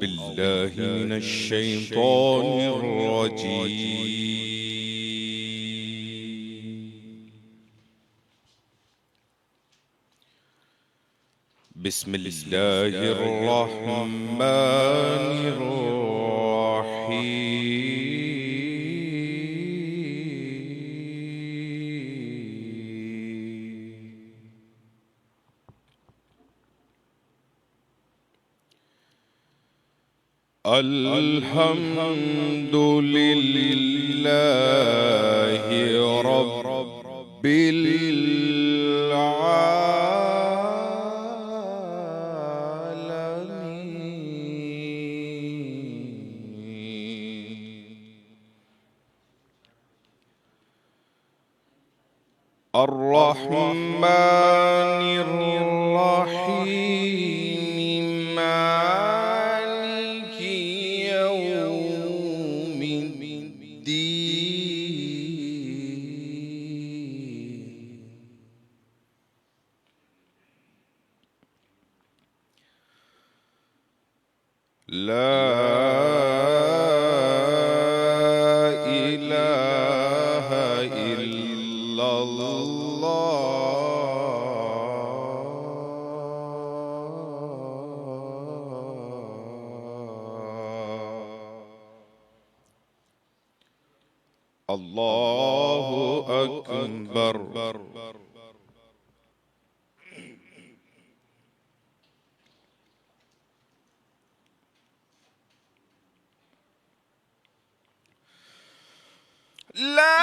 بالله من الشيطان الرجيم. بسم الله الرحمن الرحيم. الحمد لله رب العالمين الرحمن الرحيم مالك يوم الدين. لا إله إلا الله الله أكبر. لا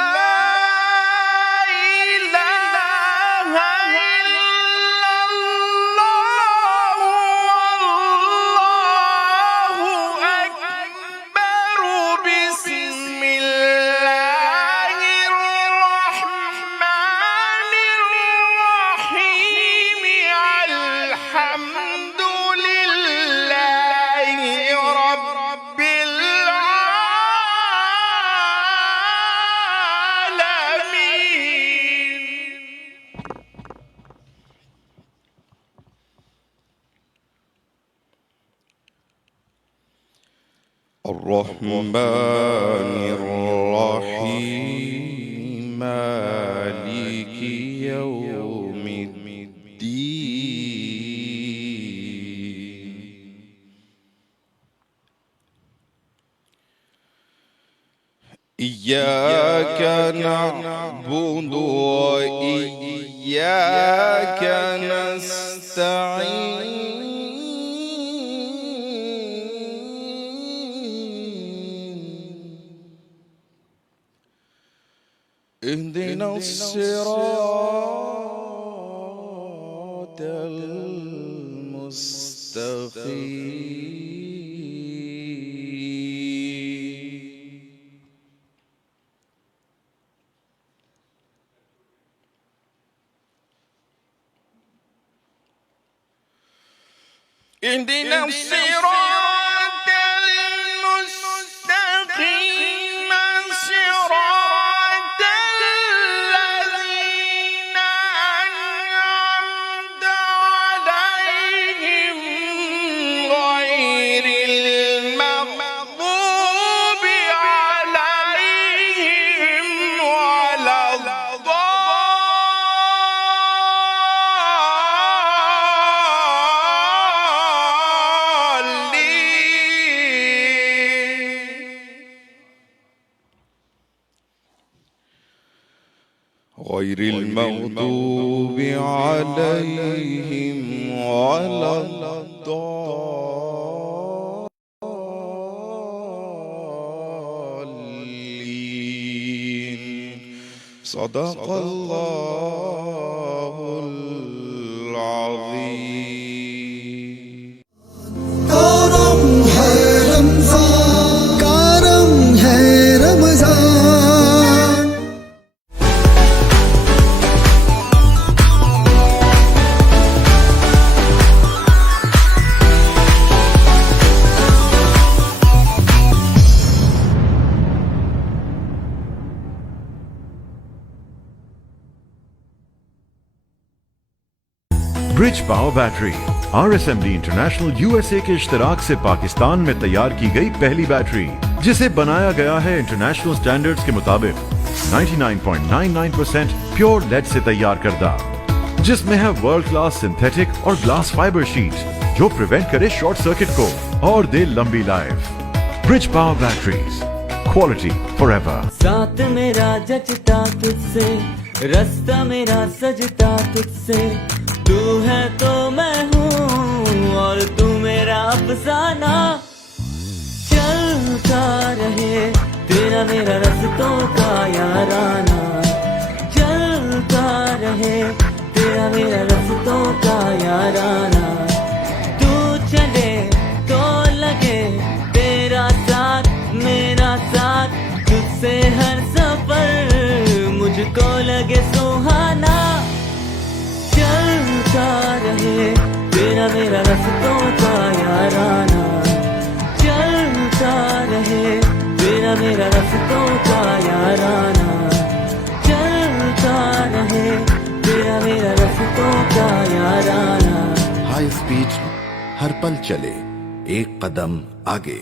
الرحمن الرحيم مالك يوم الدين. إياك نعبد وإياك نستعين. اهدنا الصراط المستقيم. اهدنا الصراط المستقيم صراط الذين أنعمت عليهم غير المغضوب عليهم ولا غير المغضوب عليهم ولا الضالين. صدق الله العظيم. کرم ہے رمضان، کرم ہے رمضان. Bridge Power Battery, RSMD international USA के इश्तराक से पाकिस्तान में तैयार की गई पहली बैटरी, जिसे बनाया गया है इंटरनेशनल स्टैंडर्ड्स के मुताबिक 99.99% प्योर लेड से तैयार करदा, जिसमें है वर्ल्ड क्लास सिंथेटिक और ग्लास फाइबर शीट जो प्रिवेंट करे शॉर्ट सर्किट को और दे लंबी life. Bridge power batteries, quality forever. साथ मेरा जचता तुझसे, रास्ता मेरा सजता तुझसे, तू है तो मैं हूँ और तू मेरा अफसाना। चलता रहे तेरा मेरा रास्तों का याराना, चलता रहे तेरा मेरा रास्तों का याराना। तू चले तो लगे तेरा साथ मेरा साथ, तुझसे हर सफर मुझको लगे सुहाना। चलता रहे तेरा मेरा रास्तों का याराना, चलता रहे तेरा मेरा रास्तों का याराना, चलता रहे तेरा मेरा रास्तों का याराना। हाई स्पीड हर पल चले, एक कदम आगे।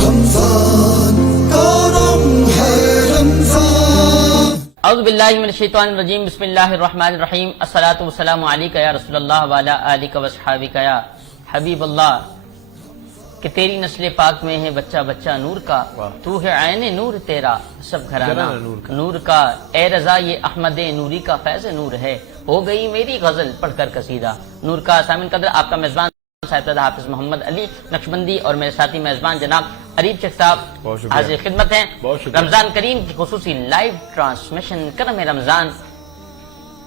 रमजान करम है रमजान। औज़ु बिल्लाहि मिनश शैतानिर रजीम, बिस्मिल्लाहिर रहमानिर रहीम। अस्सलातु वस्सलामु अलैका या रसूलल्लाह व अला आलिका व अस्हाबिका या हबीबल्लाह। कि तेरी नस्ल पाक में है बच्चा बच्चा नूर का, तू है ऐने नूर तेरा सब घराना नूर का। ए रजा ये अहमद नूरी का फैज़ नूर है, हो गई मेरी गजल पढ़कर कसीदा नूर का। सामिन कदर आपका मेजबान साहिबजादा हाफिज मोहम्मद अली नक्शबंदी और मेरे साथी मेजबान जनाब अरीब शेख साहब हाजिर खिदमत हैं। रमजान करीम की खुसूसी लाइव ट्रांसमिशन करम रमजान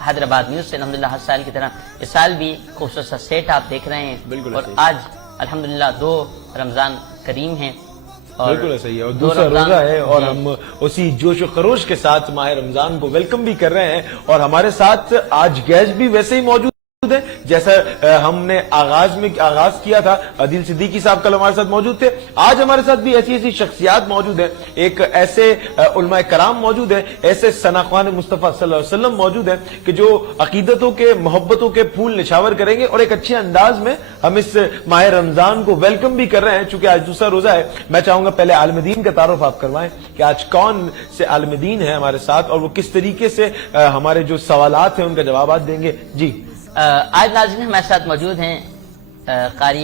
हैदराबाद न्यूज से अल्हम्दुलिल्लाह हर साल की तरह इस साल भी खूबसूरत सा सेट आप देख रहे हैं। और आज अल्हम्दुलिल्लाह 2 रमजान करीम हैं और बिल्कुल सही है, और दूसरा रोजा है और हम उसी जोश व खरोश के साथ माह रमजान को वेलकम भी कर रहे हैं। और हमारे साथ आज गेस्ट भी वैसे ही मौजूद है जैसा हमने आगाज किया था। अदील सिद्दीकी साहब कल हमारे साथ मौजूद थे। आज हमारे साथ भी ऐसी ऐसी शख्सियात मौजूद है, एक ऐसे उलमाए कराम मौजूद है, ऐसे सनाख्वान मुस्तफा सल्लल्लाहु अलैहि वसल्लम मौजूद है कि जो अकीदतों के मोहब्बतों के फूल निछावर करेंगे और एक अच्छे अंदाज में हम इस माह रमजान को वेलकम भी कर रहे हैं। चूंकि आज दूसरा रोजा है, मैं चाहूंगा पहले आलिम-ए-दीन का तारुफ आप करवाएं कि आज कौन से आलिम-ए-दीन है हमारे साथ और वो किस तरीके से हमारे जो सवालात हैं उनका जवाब देंगे। जी आज नाज़रीन हमारे साथ मौजूद हैं कारी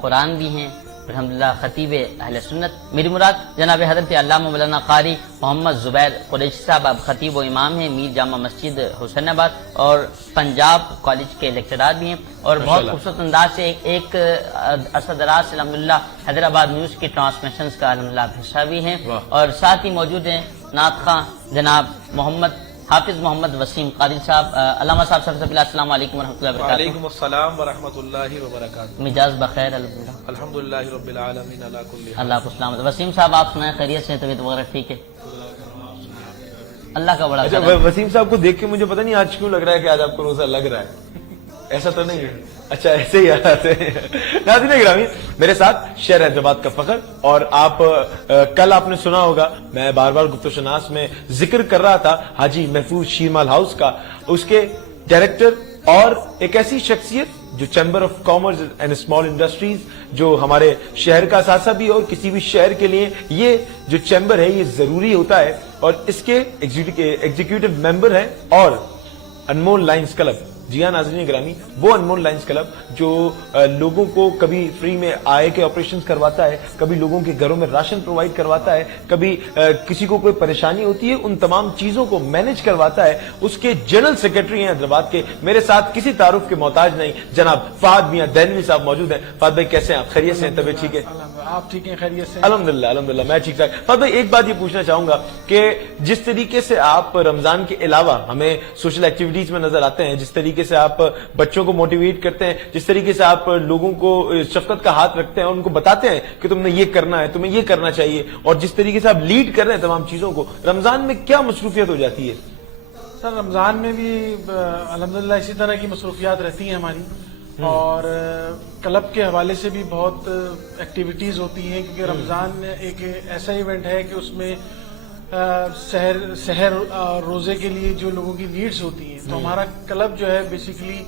कुरान भी हैं, अल्हम्दुलिल्लाह खतीब अहले सुन्नत, मेरी मुराद जनाब हज़रत अल्लामा मौलाना कारी मोहम्मद ज़ुबैर कुरैशी साहब। आप खतीब व इमाम हैं मीर जामा मस्जिद हुसैनाबाद और पंजाब कॉलेज के लेक्चरार भी हैं। और बहुत खूबसूरत अंदाज से एक असदराज से अल्हम्दुलिल्लाह हैदराबाद न्यूज़ की ट्रांसमिशन का अल्हम्दुलिल्लाह हिस्सा भी हैं। और साथ ही मौजूद हैं नात खां जनाब मोहम्मद हाफिज मोहम्मद वसीम कारी साहब। अल्लामा साहब सबसे पहले अस्सलाम वालेकुम वरहमतुल्लाहि वबरकातुहू। वालेकुम अस्सलाम वरहमतुल्लाहि वबरकातुहू। मिजाज बखैर अल्हम्दुलिल्लाहि रब्बिल आलमीन अला कुल्ली हाल। अल्लाह को सलामत। वसीम साहब आप सुनाए खैरियत से, तबीयत वगैरह ठीक है? अल्लाह का बड़ा अच्छा, वसीम साहब को देख के मुझे पता नहीं आज क्यों लग रहा है कि आज आपको रोजा लग रहा है, ऐसा तो नहीं है? अच्छा ऐसे ही नाज़रीन गिरामी, मेरे साथ शहर हैदराबाद का फखर। और आप कल आपने सुना होगा, मैं बार बार गुफ्तशनास में जिक्र कर रहा था हाजी महफूज शीरमाल हाउस का, उसके डायरेक्टर और एक ऐसी शख्सियत जो chamber of commerce and small industries जो हमारे शहर का असासा भी और किसी भी शहर के लिए ये जो चैम्बर है ये जरूरी होता है। और इसके एग्जीक्यूटिव मेंबर है और अनमोल लायंस क्लब। जी हाँ नाज़रीन ग्रामी, वो अनमोल लायंस क्लब जो लोगों को कभी फ्री में आय के ऑपरेशंस करवाता है, कभी लोगों के घरों में राशन प्रोवाइड करवाता है, कभी किसी को कोई परेशानी होती है उन तमाम चीजों को मैनेज करवाता है। उसके जनरल सेक्रेटरी हैं हैदराबाद के, मेरे साथ किसी तारुफ के मोहताज नहीं, जनाब फहद मियां दैनवी साहब मौजूद हैं। फहद भाई कैसे हैं आप? खैरियत से हैं? तबीयत ठीक है? आप ठीक हैं? खैरियत से? अल्हम्दुलिल्लाह अल्हम्दुलिल्लाह मैं ठीक ठाक। फहद भाई एक बात ये पूछना चाहूंगा कि जिस तरीके से आप रमजान के अलावा हमें सोशल एक्टिविटीज में नजर आते हैं, जिस तरीके से आप बच्चों को मोटिवेट करते हैं, जिस तरीके से आप लोगों को शफकत का हाथ रखते हैं और उनको बताते हैं कि तुमने ये करना है, तुम्हें ये करना चाहिए, और जिस तरीके से आप लीड कर रहे हैं तमाम चीजों को, रमजान में क्या मसरूफियत हो जाती है? सर रमजान में भी अल्हम्दुलिल्लाह इसी तरह की मसरूफियात रहती हैं हमारी, और क्लब के हवाले से भी बहुत एक्टिविटीज होती हैं, क्योंकि रमजान एक ऐसा इवेंट है कि उसमें सहर और रोजे के लिए जो लोगों की नीड्स होती हैं, तो हमारा क्लब जो है बेसिकली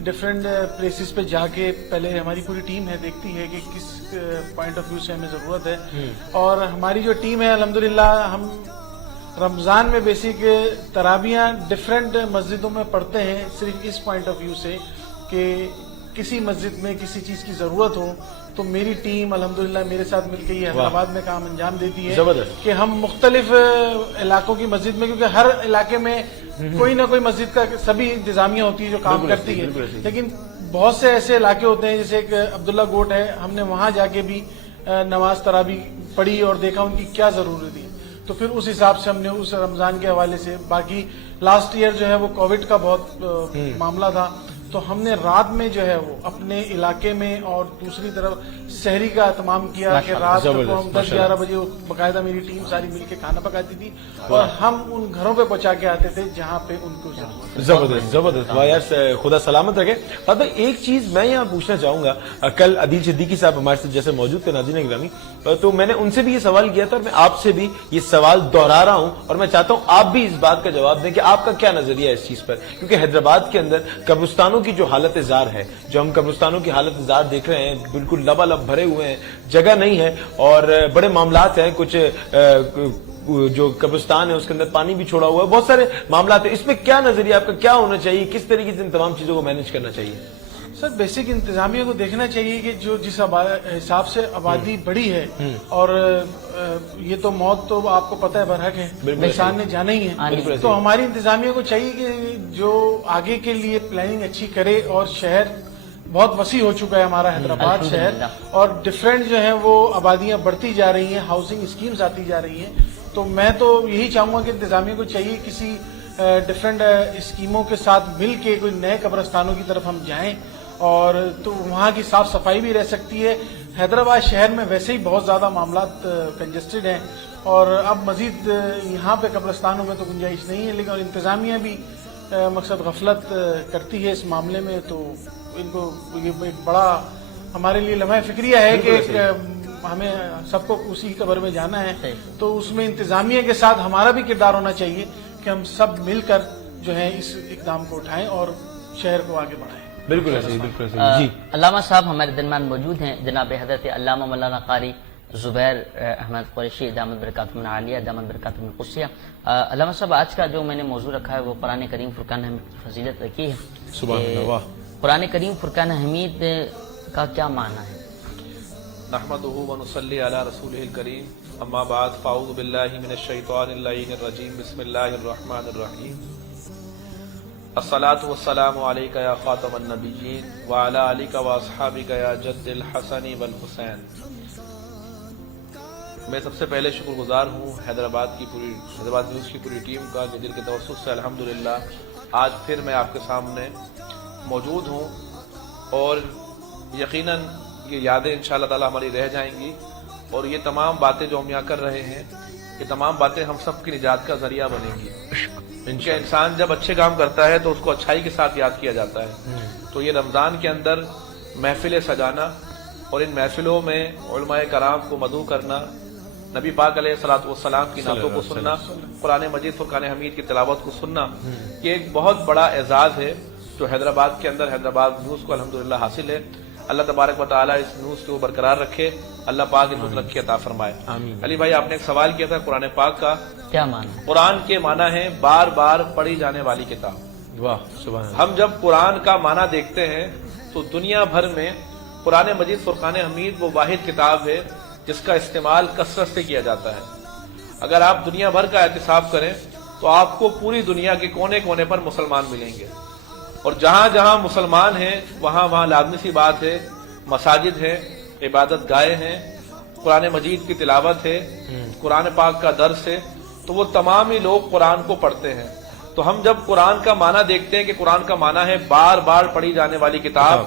डिफरेंट प्लेसेस पे जाके पहले हमारी पूरी टीम है देखती है कि किस पॉइंट ऑफ व्यू से हमें जरूरत है, और हमारी जो टीम है अल्हम्दुलिल्लाह हम रमजान में बेसिक तराबियां डिफरेंट मस्जिदों में पढ़ते हैं, सिर्फ इस पॉइंट ऑफ व्यू से कि किसी मस्जिद में किसी चीज की जरूरत हो तो मेरी टीम अल्हम्दुलिल्लाह मेरे साथ मिलकर ये हैदराबाद में काम अंजाम देती है कि हम मुख्तलिफ इलाकों की मस्जिद में, क्योंकि हर इलाके में कोई ना कोई मस्जिद का सभी इंतजामिया होती है जो काम करती है, लेकिन बहुत से ऐसे इलाके होते हैं जैसे एक अब्दुल्ला गोट है, हमने वहां जाके भी नमाज तराबी पढ़ी और देखा उनकी क्या जरूरत है, तो फिर उस हिसाब से हमने उस रमजान के हवाले से, बाकी लास्ट ईयर जो है वो कोविड का बहुत मामला था, तो हमने रात में जो है वो अपने इलाके में और दूसरी तरफ सहरी का एहतमाम किया कि रात को हम 10-11 बजे बाकायदा मेरी टीम सारी मिलके खाना पकाती थी और हम उन घरों पे पहुंचा के आते थे जहां पे उनको जबरदस्त जबरदस्त। वाह यार, खुदा सलामत रखे। अब एक चीज मैं यहाँ पूछना चाहूंगा, कल अदील सिद्दीकी साहब हमारे साथ जैसे मौजूद थे नाज़रीन गिरामी, तो मैंने उनसे भी ये सवाल किया था और मैं आपसे भी ये सवाल दोहरा रहा हूं और मैं चाहता हूं आप भी इस बात का जवाब दें कि आपका क्या नजरिया है इस चीज पर, क्योंकि हैदराबाद के अंदर कब्रिस्तानों की जो हालत जार है, जो हम कब्रिस्तानों की हालत जार देख रहे हैं, बिल्कुल लबालब भरे हुए हैं, जगह नहीं है और बड़े मामलात हैं, कुछ जो कब्रिस्तान है उसके अंदर पानी भी छोड़ा हुआ है, बहुत सारे मामलात हैं, इसमें क्या नजरिया आपका, क्या होना चाहिए, किस तरीके से इन तमाम चीजों को मैनेज करना चाहिए? सर बेसिक इंतजामिया को देखना चाहिए कि जो जिस हिसाब से आबादी बढ़ी है और ये तो मौत तो आपको पता है बरहक है, इंसान ने जाना ही है, तो हमारी इंतजामिया को चाहिए कि जो आगे के लिए प्लानिंग अच्छी करे, और शहर बहुत वसी हो चुका है हमारा हैदराबाद शहर, और डिफरेंट जो है वो आबादियां बढ़ती जा रही हैं, हाउसिंग स्कीम्स आती जा रही हैं, तो मैं तो यही चाहूंगा कि इंतजामिया को चाहिए किसी डिफरेंट स्कीमों के साथ मिल के कोई नए कब्रिस्तानों की तरफ हम जाएं, और तो वहाँ की साफ सफाई भी रह सकती है। हैदराबाद शहर में वैसे ही बहुत ज्यादा मामलात कंजेस्टेड हैं और अब मजीद यहाँ पे कब्रिस्तानों में तो गुंजाइश नहीं है, लेकिन इंतजामिया भी मकसद गफलत करती है इस मामले में, तो इनको ये एक बड़ा हमारे लिए लम्हा फिक्रिया है कि हमें सबको उसी कब्र में जाना है, तो उसमें इंतजामिया के साथ हमारा भी किरदार होना चाहिए कि हम सब मिलकर जो है इस इकदाम को उठाएं और शहर को आगे बढ़ाएं। बिल्कुल ऐसे बिल्कुल ऐसे। जी अल्लामा साहब हमारे दरमियान मौजूद हैं, जनाब हज़रत अल्लामा मौलाना कारी ज़ुबैर अहमद कुरैशी दामद बरकातुहुल आलिया दामद बरकातुहुल क़ुद्सिया। अल्लामा साहब आज का जो मैंने मौजू रखा है वो कुरान करीम फुरकान हमीद की फजीलत रखी है। सुभान अल्लाह। कुरान करीम फुरकान हमीद का क्या माना है? नहमदुहु व नुसल्ली अला रसूलिहिल करीम, अम्मा बाद, फ़अऊज़ु बिल्लाहि मिनश शैतानिर रजीम, बिस्मिल्लाहिर रहमानिर रहीम। अस्सलातु वस्सलामु अलैका या खातमन नबिय्यीन व अला आलिका व अस्हाबिका या जद्दिल हसनी वल हुसैन। मैं सबसे पहले शुक्रगुजार हूँ हैदराबाद न्यूज़ की पूरी टीम का, जो दिल के तवस्सुत से अल्हम्दुलिल्लाह आज फिर मैं आपके सामने मौजूद हूँ और यकीनन ये यादें इंशाअल्लाह ताला हमारी रह जाएंगी, और ये तमाम बातें जो हम यहाँ कर रहे हैं, ये तमाम बातें हम सब की निजात का जरिया बनेंगी। इनका इंसान जब अच्छे काम करता है तो उसको अच्छाई के साथ याद किया जाता है, तो ये रमजान के अंदर महफिलें सजाना और इन महफिलों में उलमाए कराम को मदू करना, नबी पाक अलैहिस्सलातु वस्सलाम की नातों को सुनना, कुरान मजीद फुरकान हमीद की तिलावत को सुनना, ये एक बहुत बड़ा एजाज है जो हैदराबाद के अंदर हैदराबाद न्यूज़ को अल्हम्दुलिल्लाह हासिल है। अल्लाह तबारक व तआला इस न्यूज़ को बरकरार रखे, अल्लाह पाक इनको तरक्की अता फरमाए। अली भाई, आपने एक सवाल किया था कुरान पाक का क्या माना? कुरान के माना है बार बार पढ़ी जाने वाली किताब। वाह सुभान अल्लाह। हम जब कुरान का माना देखते हैं तो दुनिया भर में कुरान मजीद फुरकान हमीद वो वाहिद किताब है जिसका इस्तेमाल कसरत से किया जाता है। अगर आप दुनिया भर का एहतिसाब करें तो आपको पूरी दुनिया के कोने कोने पर मुसलमान मिलेंगे, और जहां जहां मुसलमान हैं वहां वहां लाजमी सी बात है मसाजिद है, इबादत गाहें हैं, कुरान मजीद की तिलावत है, कुरान पाक का दर्स है, तो वो तमाम ही लोग कुरान को पढ़ते हैं। तो हम जब कुरान का माना देखते हैं कि कुरान का माना है बार बार पढ़ी जाने वाली किताब,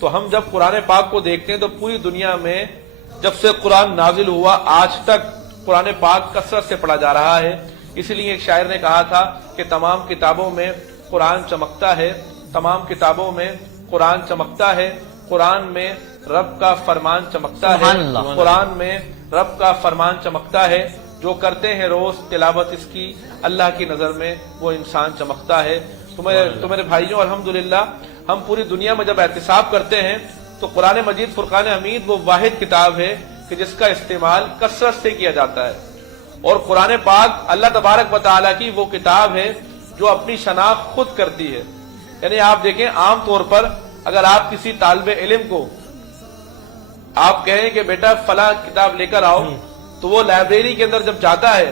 तो हम जब कुरान पाक को देखते हैं तो पूरी दुनिया में जब से कुरान नाजिल हुआ आज तक कुरान पाक कसरत से पढ़ा जा रहा है। इसलिए एक शायर ने कहा था कि तमाम किताबों में कुरान चमकता है, तमाम किताबों में कुरान चमकता है, कुरान में रब का फरमान चमकता है, कुरान में रब का फरमान चमकता है, جو کرتے ہیں روز تلاوت اس کی، اللہ کی نظر میں وہ انسان چمکتا ہے۔ تو میرے بھائیوں، الحمدللہ ہم پوری دنیا میں جب احتساب کرتے ہیں تو قرآن مجید فرقان حمید وہ واحد کتاب ہے کہ جس کا استعمال کثرت سے کیا جاتا ہے، اور قرآن پاک اللہ تبارک و تعالیٰ کی وہ کتاب ہے جو اپنی شناخت خود کرتی ہے۔ یعنی آپ دیکھیں، عام طور پر اگر آپ کسی طالب علم کو آپ کہیں کہ بیٹا فلاں کتاب لے کر آؤ، تو وہ لائبریری کے اندر جب جاتا ہے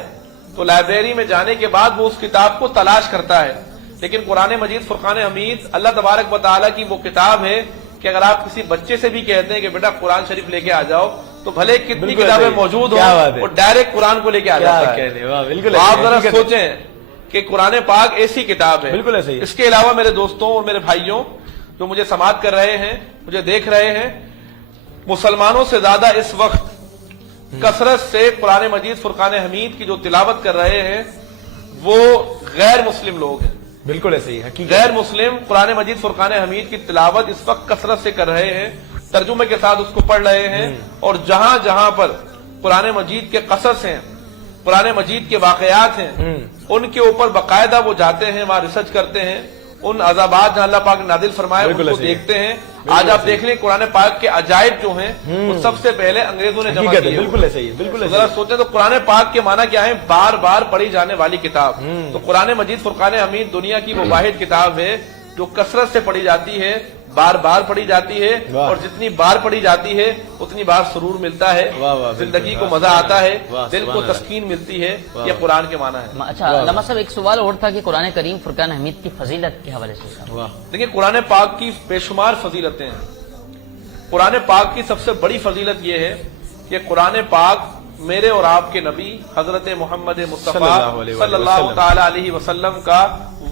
تو لائبریری میں جانے کے بعد وہ اس کتاب کو تلاش کرتا ہے۔ لیکن قرآن مجید فرقان حمید اللہ تبارک و تعالیٰ کی وہ کتاب ہے کہ اگر آپ کسی بچے سے بھی کہتے ہیں کہ بیٹا قرآن شریف لے کے آ جاؤ، تو بھلے کتنی کتابیں موجود ہوں وہ ڈائریکٹ قرآن کو لے کے آ جاتا ہے۔ بالکل آپ ذرا سوچیں کہ قرآن پاک ایسی کتاب ہے۔ بالکل ایسے ہی۔ اس کے علاوہ میرے دوستوں اور میرے بھائیوں جو مجھے سماعت کر رہے ہیں، مجھے دیکھ رہے ہیں، مسلمانوں سے زیادہ اس وقت کثرت سے قرآن مجید فرقان حمید کی جو تلاوت کر رہے ہیں وہ غیر مسلم لوگ ہیں۔ بالکل ایسے ہی حقیقت۔ غیر مسلم قرآن مجید فرقان حمید کی تلاوت اس وقت کثرت سے کر رہے ہیں، ترجمے کے ساتھ اس کو پڑھ رہے ہیں، اور جہاں جہاں پر قرآن مجید کے قصص ہیں، قرآن مجید کے واقعات ہیں، ان کے اوپر باقاعدہ وہ جاتے ہیں، وہاں ریسرچ کرتے ہیں، ان عذابات جہاں اللہ پاک نے نازل فرمائے ان کو دیکھتے ہیں۔ آج آپ دیکھ لیں قرآن پاک کے عجائب جو ہیں وہ سب سے پہلے انگریزوں نے جمع کیے۔ بالکل ایسے ہی، بالکل ذرا سوچیں تو قرآن پاک کے معنی کیا ہے؟ بار بار پڑھی جانے والی کتاب۔ تو قرآن مجید فرقان حمید دنیا کی وہ واحد کتاب ہے جو کثرت سے پڑھی جاتی ہے، بار بار پڑھی جاتی ہے، اور جتنی بار پڑھی جاتی ہے اتنی بار سرور ملتا ہے، زندگی کو مزہ آتا ہے، دل کو تسکین ملتی ہے۔ یہ قرآن کے معنی ہے۔ اچھا علامہ صاحب، ایک سوال اور تھا کہ قرآن کریم فرقان حمید کی فضیلت کے حوالے سے۔ دیکھیں، قرآن پاک کی بے شمار فضیلتیں ہیں۔ قرآن پاک کی سب سے بڑی فضیلت یہ ہے کہ قرآن پاک میرے اور آپ کے نبی حضرت محمد مصطفیٰ صلی اللہ تعالی علیہ وسلم کا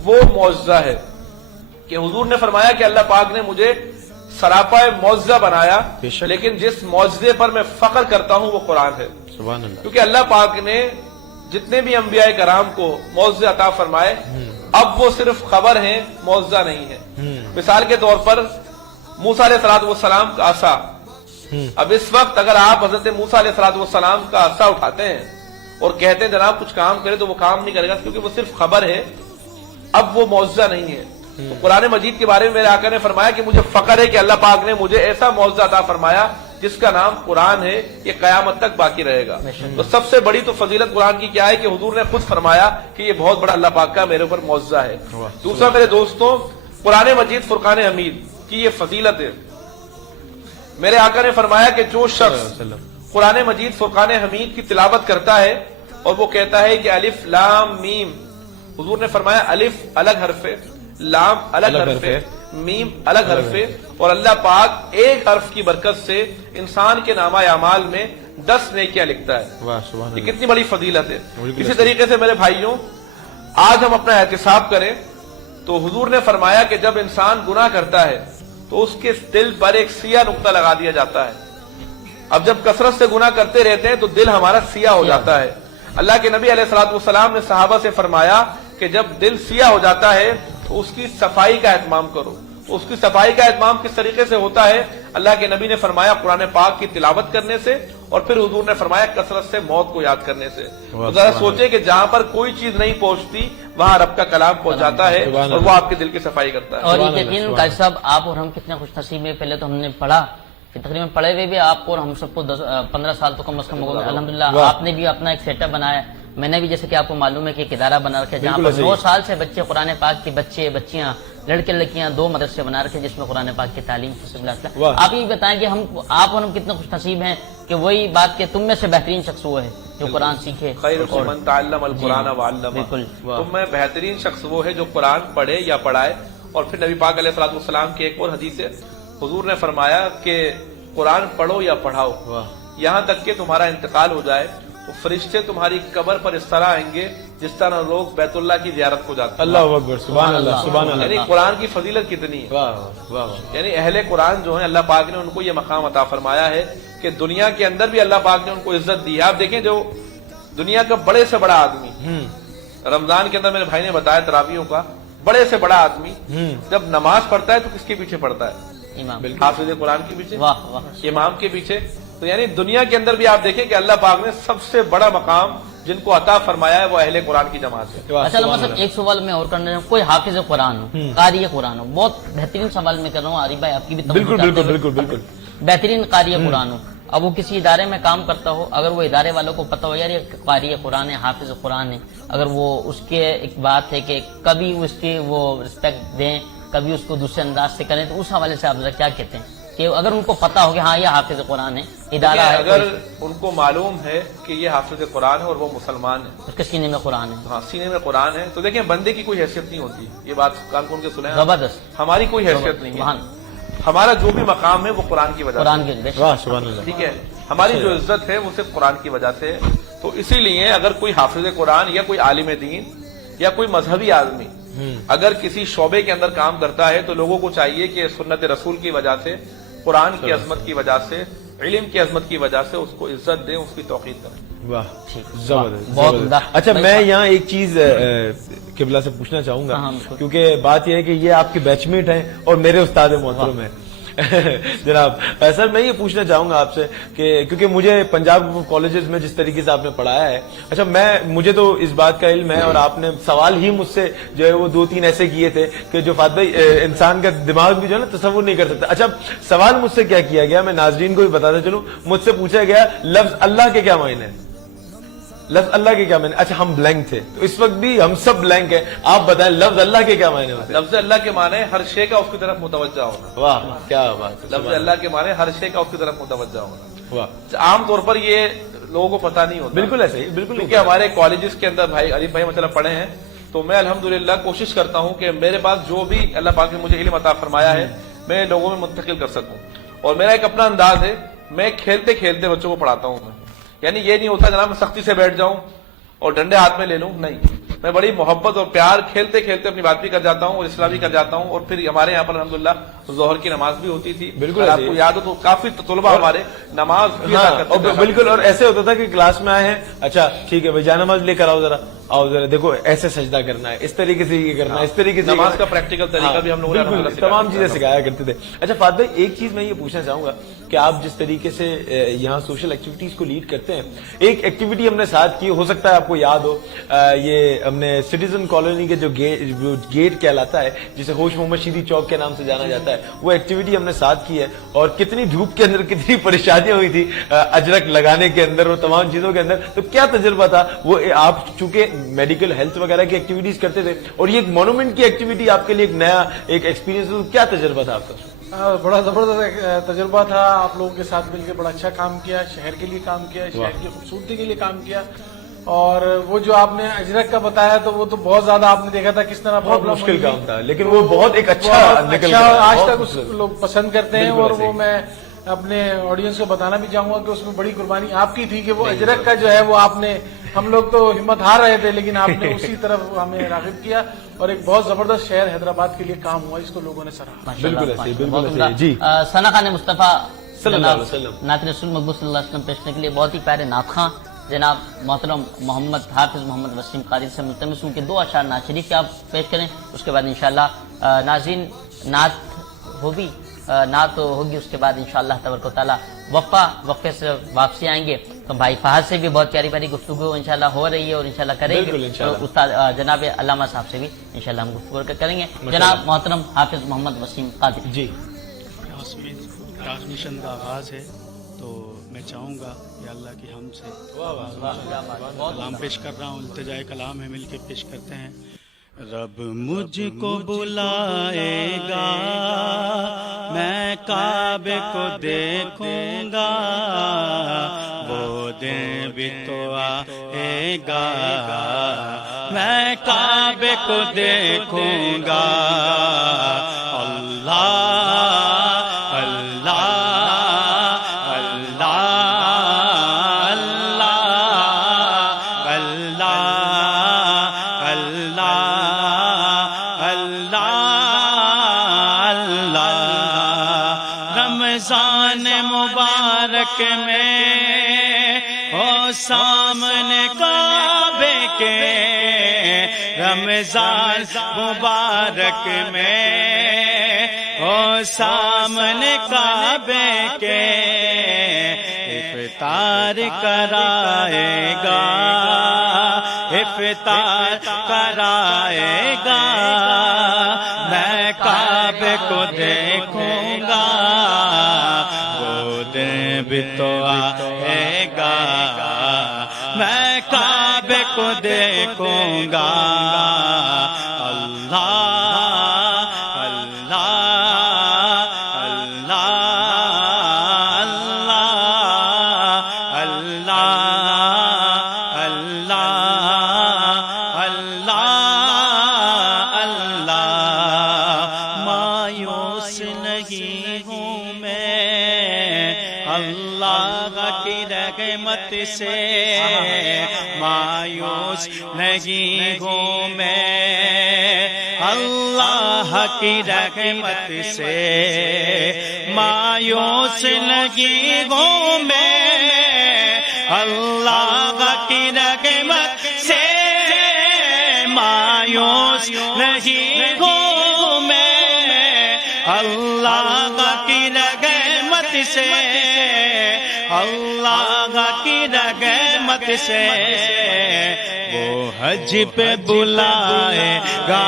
وہ معجزہ ہے کہ حضور نے فرمایا کہ اللہ پاک نے مجھے سراپا معجزہ بنایا، لیکن جس معجزے پر میں فخر کرتا ہوں وہ قرآن ہے۔ سبحان اللہ۔ کیونکہ اللہ پاک نے جتنے بھی انبیاء کرام کو معجزے عطا فرمائے، اب وہ صرف خبر ہیں، معجزہ نہیں ہے۔ مثال کے طور پر موسیٰ علیہ السلام کا عصا، اب اس وقت اگر آپ حضرت موسیٰ علیہ السلام کا عصا اٹھاتے ہیں اور کہتے ہیں جناب کچھ کام کرے، تو وہ کام نہیں کرے گا، کیونکہ وہ صرف خبر ہے، اب وہ معجزہ نہیں ہے۔ تو قرآن مجید کے بارے میں میرے آقا نے فرمایا کہ مجھے فخر ہے کہ اللہ پاک نے مجھے ایسا معجزہ عطا فرمایا جس کا نام قرآن ہے، یہ قیامت تک باقی رہے گا۔ تو سب سے بڑی تو فضیلت قرآن کی کیا ہے کہ حضور نے خود فرمایا کہ یہ بہت بڑا اللہ پاک کا میرے اوپر معجزہ ہے۔ دوسرا میرے دوستوں، قرآن مجید فرقان حمید کی یہ فضیلت ہے۔ میرے آقا نے فرمایا کہ جو شخص قرآن مجید فرقان حمید کی تلاوت کرتا ہے اور وہ کہتا ہے کہ الف لام میم، حضور نے فرمایا الف الگ حرف ہے، لام الگ حرف ہے، میم الگ حرف ہے، اور اللہ پاک ایک حرف کی برکت سے انسان کے نامہ اعمال میں 10 نیکیاں لکھتا ہے۔ یہ کتنی بڑی فضیلت ہے۔ اسی طریقے سے میرے بھائیوں، آج ہم اپنا احتساب کریں تو حضور نے فرمایا کہ جب انسان گناہ کرتا ہے تو اس کے دل پر ایک سیاہ نقطہ لگا دیا جاتا ہے۔ اب جب کثرت سے گناہ کرتے رہتے ہیں تو دل ہمارا سیاہ ہو جاتا ہے۔ اللہ کے نبی علیہ الصلوۃ والسلام نے صحابہ سے فرمایا کہ جب دل سیاہ ہو جاتا ہے تو اس کی صفائی کا اہتمام کرو۔ اس کی صفائی کا اہتمام کس طریقے سے ہوتا ہے؟ اللہ کے نبی نے فرمایا قرآن پاک کی تلاوت کرنے سے، اور پھر حضور نے فرمایا کثرت سے موت کو یاد کرنے سے۔ تو ذرا سوچیں کہ جہاں پر کوئی چیز نہیں پہنچتی وہاں رب کا کلام پہنچ جاتا ہے اور وہ آپ کے دل کی صفائی کرتا ہے۔ اور یہ یقین قائد صاحب، آپ اور ہم کتنے خوش نصیب ہیں۔ پہلے تو ہم نے پڑھا کہ تقریباً پڑھے ہوئے بھی آپ کو اور ہم سب کو 15 سال تو کم از کم ہو گئے۔ الحمدللہ آپ نے بھی اپنا ایک سیٹ اپ بنایا، میں نے بھی جیسے کہ آپ کو معلوم ہے کہ ایک ادارہ بنا رکھا ہے جہاں پر 2 سال سے بچے قرآن پاک کے بچیاں لڑکے لڑکیاں 2 مدرسے بنا رکھے جس میں قرآن پاک کی تعلیم۔ آپ یہ بتائیں کہ آپ اور ہم کتنے خوش نصیب ہیں کہ وہی بات کہ تم میں سے بہترین شخص وہ ہے جو قرآن سیکھے۔ خیرکم من تعلم القرآن وعلمہ، بالکل تم میں بہترین شخص وہ ہے جو قرآن پڑھے یا پڑھائے۔ اور پھر نبی پاک علیہ الصلوۃ والسلام کی ایک اور حدیث ہے، حضور نے فرمایا کہ قرآن پڑھو یا پڑھاؤ، یہاں تک کہ تمہارا انتقال ہو جائے تو فرشتے تمہاری قبر پر اس طرح آئیں گے جس طرح لوگ بیت اللہ کی زیارت کو جاتے ہیں۔ اللہ اکبر، سبحان اللہ، سبحان اللہ۔ یعنی قرآن کی فضیلت کتنی ہے۔ یعنی اہل قرآن جو ہیں اللہ پاک نے ان کو یہ مقام عطا فرمایا ہے کہ دنیا کے اندر بھی اللہ پاک نے ان کو عزت دی ہے۔ آپ دیکھیں جو دنیا کا بڑے سے بڑا آدمی، رمضان کے اندر میرے بھائی نے بتایا تراویحوں کا، بڑے سے بڑا آدمی جب نماز پڑھتا ہے تو کس کے پیچھے پڑھتا ہے؟ حافظ قرآن کے پیچھے، امام کے پیچھے۔ تو یعنی دنیا کے اندر بھی آپ دیکھیں کہ اللہ پاک نے سب سے بڑا مقام जिनको अता फरमाया है वो अहले कुरान की जमात है। अच्छा लम्हा साहब, एक सवाल मैं और करना चाहूँ, कोई हाफिज कुरान हो, कारी कुरान हो, बहुत बेहतरीन सवाल मैं कर रहा हूँ, आरिफ भाई आपकी भी बिल्कुल बिल्कुल बिल्कुल बिल्कुल बेहतरीन कारी कुरान हो, अब वो किसी इदारे में काम करता हो, अगर वो इदारे वालों को पता हो यार ये कारी कुरान है, हाफिज कुरान है, अगर वो उसके एक बात है कि कभी उसकी वो रिस्पेक्ट दें, कभी उसको दूसरे अंदाज से करें, तो उस हवाले से आप जरा क्या कहते हैं कि अगर उनको पता हो कि हाँ ये हाफिज कुरान है, इदारा है, अगर उनको मालूम है कि ये हाफिज कुरान है और वो मुसलमान है, उसके सीने में कुरान है, हाँ सीने में कुरान है, तो देखिए बंदे की कोई हैसियत नहीं होती, ये बात कान खोल के सुने, जबरदस्त, हमारी कोई हैसियत नहीं है, हमारा जो भी मकाम है वो कुरान की वजह कुरान से, के, वाह सुभान अल्लाह, ठीक है, हमारी जो इज्जत है वो सिर्फ कुरान की वजह से है। तो इसीलिए अगर कोई हाफिज कुरान या कोई आलिम दीन या कोई मजहबी आदमी अगर किसी शोबे के अंदर काम करता है तो लोगों को चाहिए कि सुन्नत रसूल की वजह से, कुरान की अजमत की वजह से, इल्म की अजमत की वजह से उसको इज्जत दें, उसकी तौकीर करें। वाह बहुत जबरदस्त। अच्छा मैं यहाँ एक चीज किबला से पूछना चाहूंगा, क्योंकि बात यह है कि ये आपके बैचमेट हैं और मेरे उस्ताद मोहतरम हैं जनाब। सर मैं ये पूछना चाहूंगा आपसे कि क्योंकि मुझे पंजाब कॉलेजेस में जिस तरीके से आपने पढ़ाया है, अच्छा मुझे तो इस बात का इल्म है और आपने सवाल ही मुझसे जो है वो 2-3 ऐसे किए थे कि जो फात भाई इंसान का दिमाग भी जो है ना तसव्वुर नहीं कर सकता। अच्छा सवाल मुझसे क्या किया गया, मैं नाजरीन को भी बताता चलूं, मुझसे पूछा गया लफ्ज अल्लाह के क्या मायने हैं, लफ्ज अल्लाह के क्या मायने। अच्छा हम ब्लैंक थे, तो इस वक्त भी हम सब ब्लैंक हैं, आप बताएं लफ्ज अल्लाह के क्या मायने होते हैं। लफ्ज अल्लाह के माने हर शे का उसकी तरफ मुतवज्जा होना। वाह क्या बात है। लफ्ज अल्लाह के माने हर शे का उसकी तरफ मुतवज्जा होना। वाह आमतौर पर ये लोगों को पता नहीं होता। बिल्कुल ऐसे ही, बिल्कुल, क्योंकि हमारे कॉलेजेस के अंदर भाई अली भाई मतलब पढ़े हैं, तो मैं अल्हम्दुलिल्लाह कोशिश करता हूँ कि मेरे पास जो भी अल्लाह पाक ने मुझे इल्म अता फरमाया है मैं लोगों में मुंतकिल कर सकूं। और मेरा एक अपना अंदाज है, मैं खेलते खेलते बच्चों को पढ़ाता हूँ। यानी ये नहीं होता जनाब मैं सख्ती से बैठ जाऊं और डंडे हाथ में ले लूं, नहीं, मैं बड़ी मोहब्बत और प्यार खेलते खेलते अपनी बात भी कर जाता हूं और इस्लाम भी कर जाता हूं। और फिर हमारे यहाँ पर अल्हम्दुलिल्लाह जोहर की नमाज भी होती थी, बिल्कुल आपको याद हो तो काफी तलबा हमारे नमाज भी अदा करते थे। बिल्कुल, और ऐसे होता था कि क्लास में आए हैं, अच्छा ठीक है भाई जानमाज लेकर आओ जरा, आओ जरा देखो ऐसे सजदा करना है, इस तरीके से ये करना है, इस तरीके से नमाज का प्रैक्टिकल तरीका भी हम लोगों ने तमाम चीजें सिखाया करते थे। अच्छा फात भाई एक चीज मैं ये पूछना चाहूंगा कि आप जिस तरीके से यहाँ सोशल एक्टिविटीज को लीड करते हैं, एक एक्टिविटी हमने साथ की, हो सकता है आपको याद हो, ये हमने सिटीजन कॉलोनी के जो गेट कहलाता है जिसे होश मोहम्मद शीरी चौक के नाम से जाना जाता है, वो एक्टिविटी हमने साथ की है। और कितनी धूप के अंदर कितनी परेशानियां हुई थी अजरक लगाने के अंदर और तमाम चीजों के अंदर, तो क्या तजुर्बा था वो, आप चूंकि मेडिकल हेल्थ वगैरह की एक्टिविटीज करते थे और ये एक मॉन्यूमेंट की एक्टिविटी आपके लिए एक नया एक एक्सपीरियंस, तो क्या तजुर्बा था आपका? बड़ा जबरदस्त तजुर्बा था, आप लोगों के साथ मिलकर बड़ा अच्छा काम किया, शहर के लिए काम किया, शहर की खूबसूरती के लिए काम किया। और वो जो आपने अजरक का बताया तो वो तो बहुत ज्यादा आपने देखा था किस तरह बहुत मुश्किल काम था, लेकिन वो बहुत एक अच्छा आज तक उस लोग पसंद करते हैं। और वो मैं अपने ऑडियंस को बताना भी चाहूंगा कि उसमें बड़ी कुर्बानी आपकी थी कि वो अजरक का जो है वो आपने, हम लोग तो हिम्मत हार रहे थे लेकिन आपने उसी तरफ हमें राग़िब किया और एक बहुत जबरदस्त शहर हैदराबाद के लिए काम हुआ, इसको लोगों ने सराहा। बिल्कुल ऐसे, बिल्कुल ऐसे जी। सना खान मुस्तफा सल्लल्लाहु अलैहि वसल्लम नात रसूल मकबूल सल्लल्लाहु अलैहि वसल्लम पेश करने के लिए बहुत ही प्यारे नात खां जनाब मोहतरम मोहम्मद हाफिज मोहम्मद वसीम कारी से मुल्तमिस हूं कि 2 अशार नात शरीफ के आप पेश करें, उसके बाद इंशाअल्लाह नाज़रीन नात होगी, नात होगी, उसके बाद इंशाअल्लाह तबारक ताला वक्फे से वापसी आएंगे तो भाई फहद से भी बहुत प्यारी प्यारी गुफ्तगू इंशाअल्लाह हो रही है और इंशाअल्लाह करेंगे, तो उस्ताद जनाब अल्लामा साहब से भी इंशाअल्लाह हम गुफ्तगू करेंगे। जनाब मोहतरम हाफिज मोहम्मद वसीम कारी जी। ट्रांसमिशन का आगाज है तो मैं चाहूँगा कि अल्लाह की हम से कलाम पेश कर रहा हूँ, इल्तिजाए कलाम है, मिलके पेश करते हैं। रब मुझको बुलाएगा, मैं काबे को देखूंगा, वो दिन भी तो आएगा, मैं काबे को देखूंगा। अल्लाह में हो सामने काबे के, रमजान मुबारक में हो सामने काबे के, इफ्तार कराएगा, इफ्तार कराएगा, मैं काबे को देखूंगा, वो दिन भी तो आएगा, मैं काबे को देखूंगा। अल्लाह अल्लाह अल्लाह अल्लाह अल्लाह अल्लाह अल्लाह अल्लाह। मायूस नहीं हूँ मैं अल्लाह की रहमत से, मायूस नहीं हूँ मैं अल्लाह की रहमत से, मायूस नहीं हूँ मैं अल्लाह की रहमत से, मायूस नहीं हूँ मैं अल्लाह की रहमत से, अल्लाह की रहमत से। वो हज पे बुलाएगा,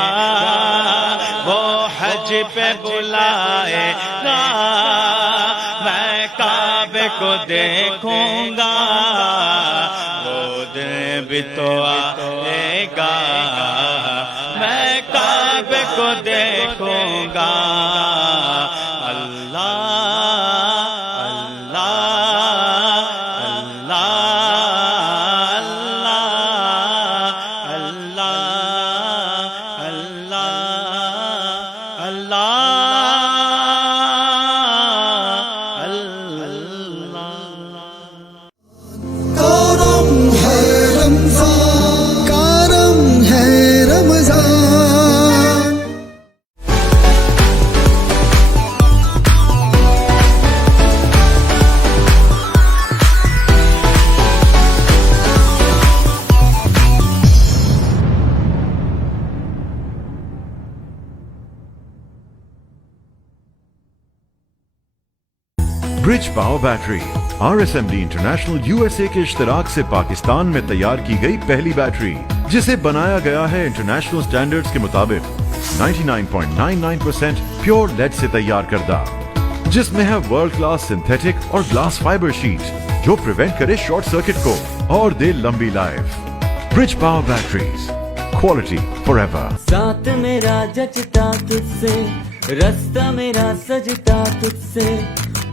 वो हज पे बुलाएगा, मैं काबे को देखूंगा, वो दिन भी तो आएगा, मैं काबे को देखूंगा। अल्लाह करम है Ramzan. Bridge power battery RSMD international USA के इश्तराक से पाकिस्तान में तैयार की गई पहली बैटरी, जिसे बनाया गया है इंटरनेशनल स्टैंडर्ड्स के मुताबिक 99.99% प्योर लेड से तैयार करदा, जिसमें है वर्ल्ड क्लास सिंथेटिक और ग्लास फाइबर शीट जो प्रिवेंट करे शॉर्ट सर्किट को और दे लंबी life. Bridge power batteries, quality forever. साथ मेरा जचता तुझसे, रास्ता मेरा सजता तुझसे,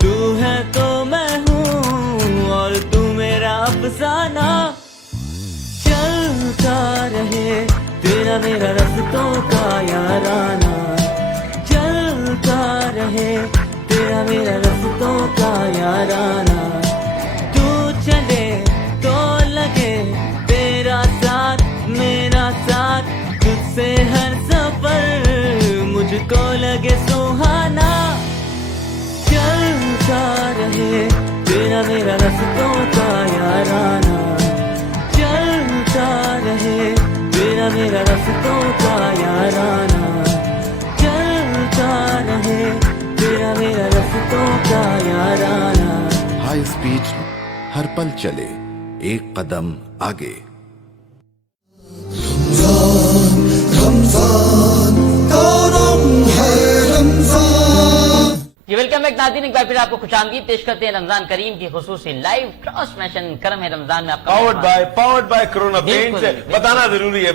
तू है तो मैं हूँ और तू मेरा अफसाना। चलता रहे तेरा मेरा रास्तों का याराना, चलता रहे तेरा मेरा रास्तों का याराना। तू चले तो लगे तेरा साथ मेरा साथ, तुझसे हर सफर मुझको लगे सुहाना। चलता रहे तेरा मेरा रास्तों का याराना, चलता रहे तेरा मेरा रास्तों का याराना, चलता रहे तेरा मेरा रास्तों का याराना। हाई स्पीड हर पल चले एक कदम आगे। रमजान करम है रमजान। जी वेलकम बैक नाज़रीन, एक बार फिर आपको खुशामदीद पेश करते हैं रमजान करीम की खुसूसी लाइव ट्रांसमिशन करम है रमजान में आपका पावर्ड बाय कोरोना पेंट्स। बिल्कुल। बताना जरूरी है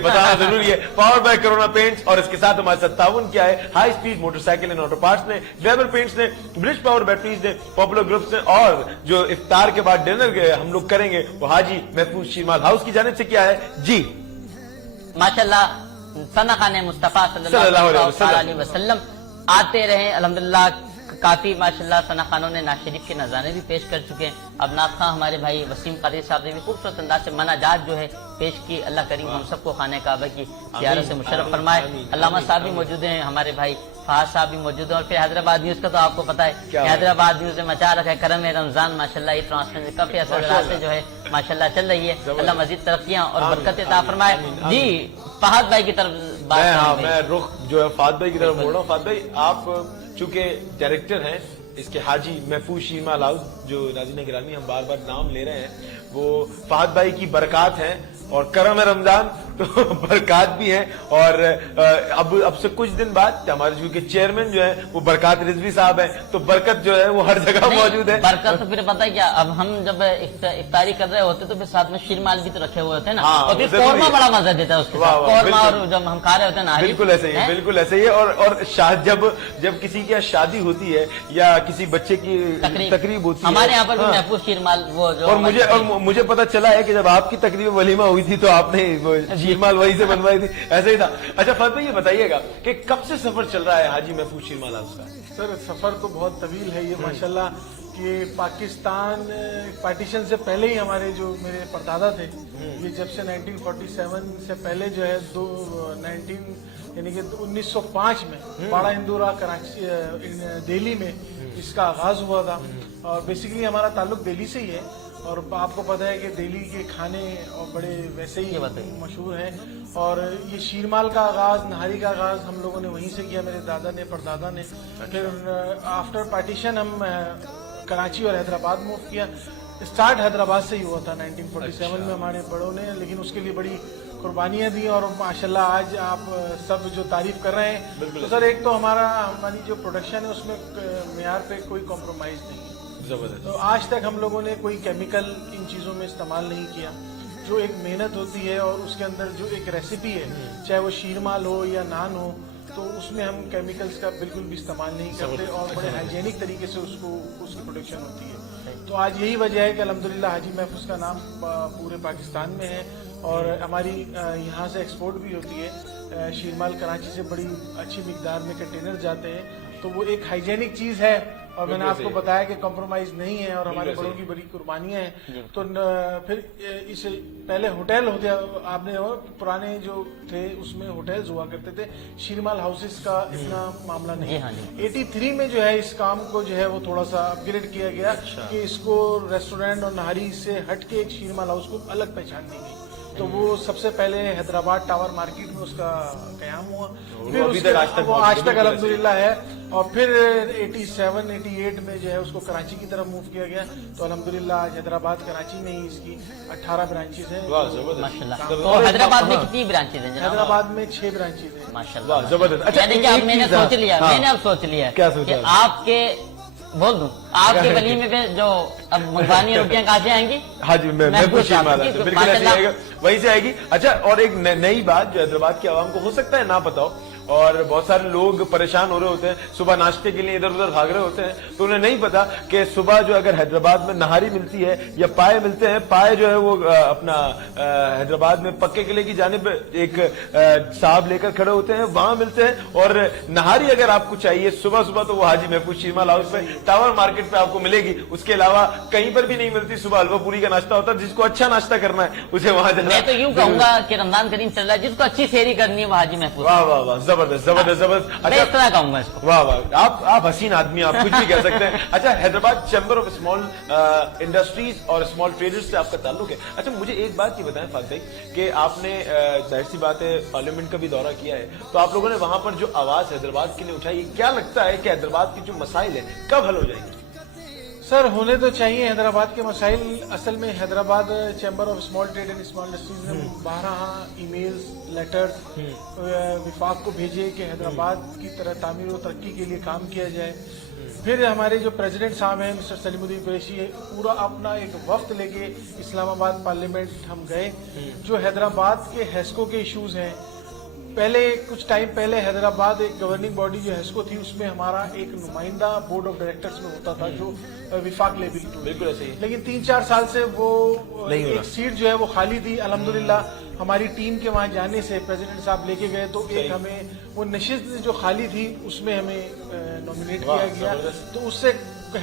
पावर्ड बाय कोरोना पेंट्स। और इसके साथ हमारे साथ ताउन क्या है high speed motorcycle and auto parts ने, वेबर पेंट्स ने, ब्रिज पावर बैटरीज ने, पॉपुलर ग्रुप्स ने, और जो इफ्तार के बाद डिनर हम लोग करेंगे वो हाजी महफूज शीरमाल हाउस की जानिब से क्या है जी। माशाल्लाह सना खाने मुस्तफा सल्लल्लाहु अलैहि वसल्लम आते रहे। अल्हम्दुलिल्लाह काफी माशाल्लाह सना खानों ने नाज शरीफ के नज़ारे भी पेश कर चुके हैं। अब नाथ खां हमारे भाई वसीम कादिर साहब ने भी खूबसूरत अंदाज से मनाजात जो है पेश की। अल्लाह करीम हम सबको खाने काबा की ज़ियारत से मुशर्रफ फरमाए। अल्लामा साहब भी मौजूद हैं, हमारे भाई फहाद साहब भी मौजूद हैं, और फिर हैदराबाद न्यूज का तो आपको पता है हैदराबाद न्यूज ने मचा रखा है करम रमजान। माशाल्लाह ये ट्रांसमिशन काफी असर से जो है माशाल्लाह चल रही है। अल्लाह मजीद तरक्कियां और बरकत अता फरमाए। जी फहाद भाई की तरफ मैं रुख जो है फहाद भाई की तरफ बोल रहा हूँ। फहाद भाई आप चूंकि डायरेक्टर हैं اس کے حاجی محفوظ شیرمال ہاؤس، جو ناظرین گرامی ہم بار بار نام لے رہے ہیں، وہ فہد بھائی کی برکات ہیں اور کرم رمضان تو برکات بھی ہیں. اور اب سے کچھ دن بعد ہمارے جو چیئرمین جو ہیں وہ برکات رضوی صاحب ہیں، تو برکت جو ہے وہ ہر جگہ موجود ہے. برکت تو پھر پتہ ہے کیا، اب ہم جب افطاری کر رہے ہوتے تو پھر ساتھ میں شیرمال بھی تو رکھے ہوئے ہوتے ہیں نا، اور پھر قورمہ بڑا مزہ دیتا ہے اس کے ساتھ، قورمہ اور جب ہم کھا رہے ہوتے ہیں نا. بالکل ایسے ہی، بالکل ایسے ہی. اور جب کسی کی شادی ہوتی ہے یا کسی بچے کی تقریب ہوتی ہے، ہمارے یہاں پر بھی محفوظ شیرمال وہ جو، اور مجھے پتا چلا ہے کہ جب آپ کی تقریب ولیمہ ہوئی تھی تو آپ نے شیرمال وہی سے بنوائی تھی، ایسے ہی تھا. اچھا فہد بھائی یہ بتائیے گا کہ کب سے سفر چل رہا ہے حاجی محفوظ شیرمال ہاؤس کا؟ سر سفر تو بہت طویل ہے یہ ماشاءاللہ، کہ پاکستان پارٹیشن سے پہلے ہی ہمارے جو میرے پردادا تھے، یہ جب سے 1947 سے پہلے جو ہے 1905 میں باڑا ہندورا کراچی دہلی میں اس کا آغاز ہوا تھا. اور بیسیکلی ہمارا تعلق دہلی سے ہی ہے، اور آپ کو پتہ ہے کہ دہلی کے کھانے اور بڑے ویسے ہی مشہور ہیں. اور یہ شیرمال کا آغاز، نہاری کا آغاز ہم لوگوں نے وہیں سے کیا، میرے دادا نے، پردادا نے. پھر آفٹر پارٹیشن ہم کراچی اور حیدرآباد موو کیا. اسٹارٹ حیدرآباد سے ہی ہوا تھا 1947 میں ہمارے بڑوں نے، لیکن اس کے لیے بڑی قربانیاں دی. اور ماشاءاللہ آج آپ سب جو تعریف کر رہے ہیں، تو سر ایک تو ہماری جو پروڈکشن ہے اس میں معیار پہ کوئی کمپرومائز نہیں ہے. تو آج تک ہم لوگوں نے کوئی کیمیکل ان چیزوں میں استعمال نہیں کیا. جو ایک محنت ہوتی ہے اور اس کے اندر جو ایک ریسیپی ہے، چاہے وہ شیرمال ہو یا نان ہو، تو اس میں ہم کیمیکلز کا بالکل بھی استعمال نہیں کرتے اور بڑے ہائیجینک طریقے سے اس کی پروڈکشن ہوتی ہے. تو آج یہی وجہ ہے کہ الحمدللہ حاجی محفوظ کا نام پورے پاکستان میں ہے، اور ہماری یہاں سے ایکسپورٹ بھی ہوتی ہے. شیرمال کراچی سے بڑی اچھی مقدار میں کنٹینر جاتے ہیں، تو وہ ایک ہائیجینک چیز ہے. اور میں نے آپ کو بتایا کہ کمپرومائز نہیں ہے، اور ہمارے بڑوں کی بڑی قربانیاں ہیں. تو پھر اس پہلے ہوٹل ہوتے، آپ نے پرانے جو تھے اس میں ہوٹلز ہوا کرتے تھے، شیرمال ہاؤسز کا اتنا معاملہ نہیں. 83 میں جو ہے اس کام کو جو ہے وہ تھوڑا سا اپ گریڈ کیا گیا کہ اس کو ریسٹورینٹ اور نہاری سے ہٹ کے ایک شیرمال ہاؤس کو الگ پہچان دی گئی. تو وہ سب سے پہلے حیدرآباد ٹاور مارکیٹ میں اس کا قیام ہوا، پھر وہ آج تک الحمدللہ ہے. اور پھر 87-88 میں جو ہے اس کو کراچی کی طرف موو کیا گیا. تو الحمدللہ آج حیدرآباد کراچی میں ہی اس کی 18 برانچز ہیں. تو حیدرآباد میں کتنی برانچز ہیں؟ حیدرآباد میں 6 برانچز ہیں. ماشاءاللہ زبردست. میں نے اب سوچ لیا کہ آپ کے بول دوں آپ کے ولیمے پہ جو اب منگوانی روٹیاں کہاں سے آئیں گی؟ ہاں جی محفوظ شیرمال ہاؤس بالکل ایسے آئے گا، وہیں سے آئے گی. اچھا اور ایک نئی بات جو حیدرآباد کی عوام کو ہو سکتا ہے نہ پتا ہو، اور بہت سارے لوگ پریشان ہو رہے ہوتے ہیں، صبح ناشتے کے لیے ادھر ادھر بھاگ رہے ہوتے ہیں، تو انہیں نہیں پتا کہ صبح جو اگر حیدرآباد میں نہاری ملتی ہے یا پائے ملتے ہیں، پائے جو ہے وہ اپنا حیدرآباد میں پکے قلعے کی جانب ایک صاحب لے کر کھڑے ہوتے ہیں، وہاں ملتے ہیں. اور نہاری اگر آپ کو چاہیے صبح صبح تو وہ حاجی محفوظ شیرمال ہاؤس پہ ٹاور مارکیٹ پہ آپ کو ملے گی. اس کے علاوہ کہیں پر بھی نہیں ملتی. صبح حلوہ پوری کا ناشتہ ہوتا ہے، جس کو اچھا ناشتہ کرنا ہے اسے وہاں جانا. میں تو یوں کہوں گا کہ رمضان کریم چل رہا ہے، جس کو اچھی سحری کرنی ہے وہ حاجی محفوظ. واہ واہ واہ، زبردست زبردست زبردست. میں اس طرح کہوں گا اس کو. واہ واہ، آپ حسین آدمی، آپ کچھ بھی کہہ سکتے ہیں. اچھا Hyderabad chamber of small industries اور اسمال ٹریڈرز سے آپ کا تعلق ہے. اچھا مجھے ایک بات یہ بتائیں فہد بھائی کہ آپ نے ظاہر سی بات ہے پارلیمنٹ کا بھی دورہ کیا ہے، تو آپ لوگوں نے وہاں پر جو آواز حیدرآباد کے لیے اٹھائی، کیا لگتا ہے کہ حیدرآباد کی جو مسائل ہیں کب حل ہو جائیں گے؟ سر ہونے تو چاہیے حیدرآباد کے مسائل. اصل میں Hyderabad chamber of small trade and small industries نے 12 ای میلز لیٹرز وفاق کو بھیجے کہ حیدرآباد کی طرح تعمیر و ترقی کے لیے کام کیا جائے. پھر ہمارے جو پریزیڈنٹ صاحب ہیں مسٹر سلیم الدین قریشی، پورا اپنا ایک وفد لے کے اسلام آباد پارلیمنٹ ہم گئے. جو حیدرآباد کے ہیسکو کے ایشوز ہیں، پہلے کچھ ٹائم پہلے حیدرآباد ایک گورننگ باڈی جو ہیسکو تھی، اس میں ہمارا ایک نمائندہ بورڈ آف ڈائریکٹرز میں ہوتا تھا جو وفاق لیول ٹو. بالکل ایسے ہی. لیکن 3-4 سال سے وہ ایک سیٹ جو ہے وہ خالی تھی. الحمدللہ ہماری ٹیم کے وہاں جانے سے پریزیڈنٹ صاحب لے کے گئے تو ایک ہمیں وہ نشست جو خالی تھی اس میں ہمیں نامینیٹ کیا گیا. تو اس سے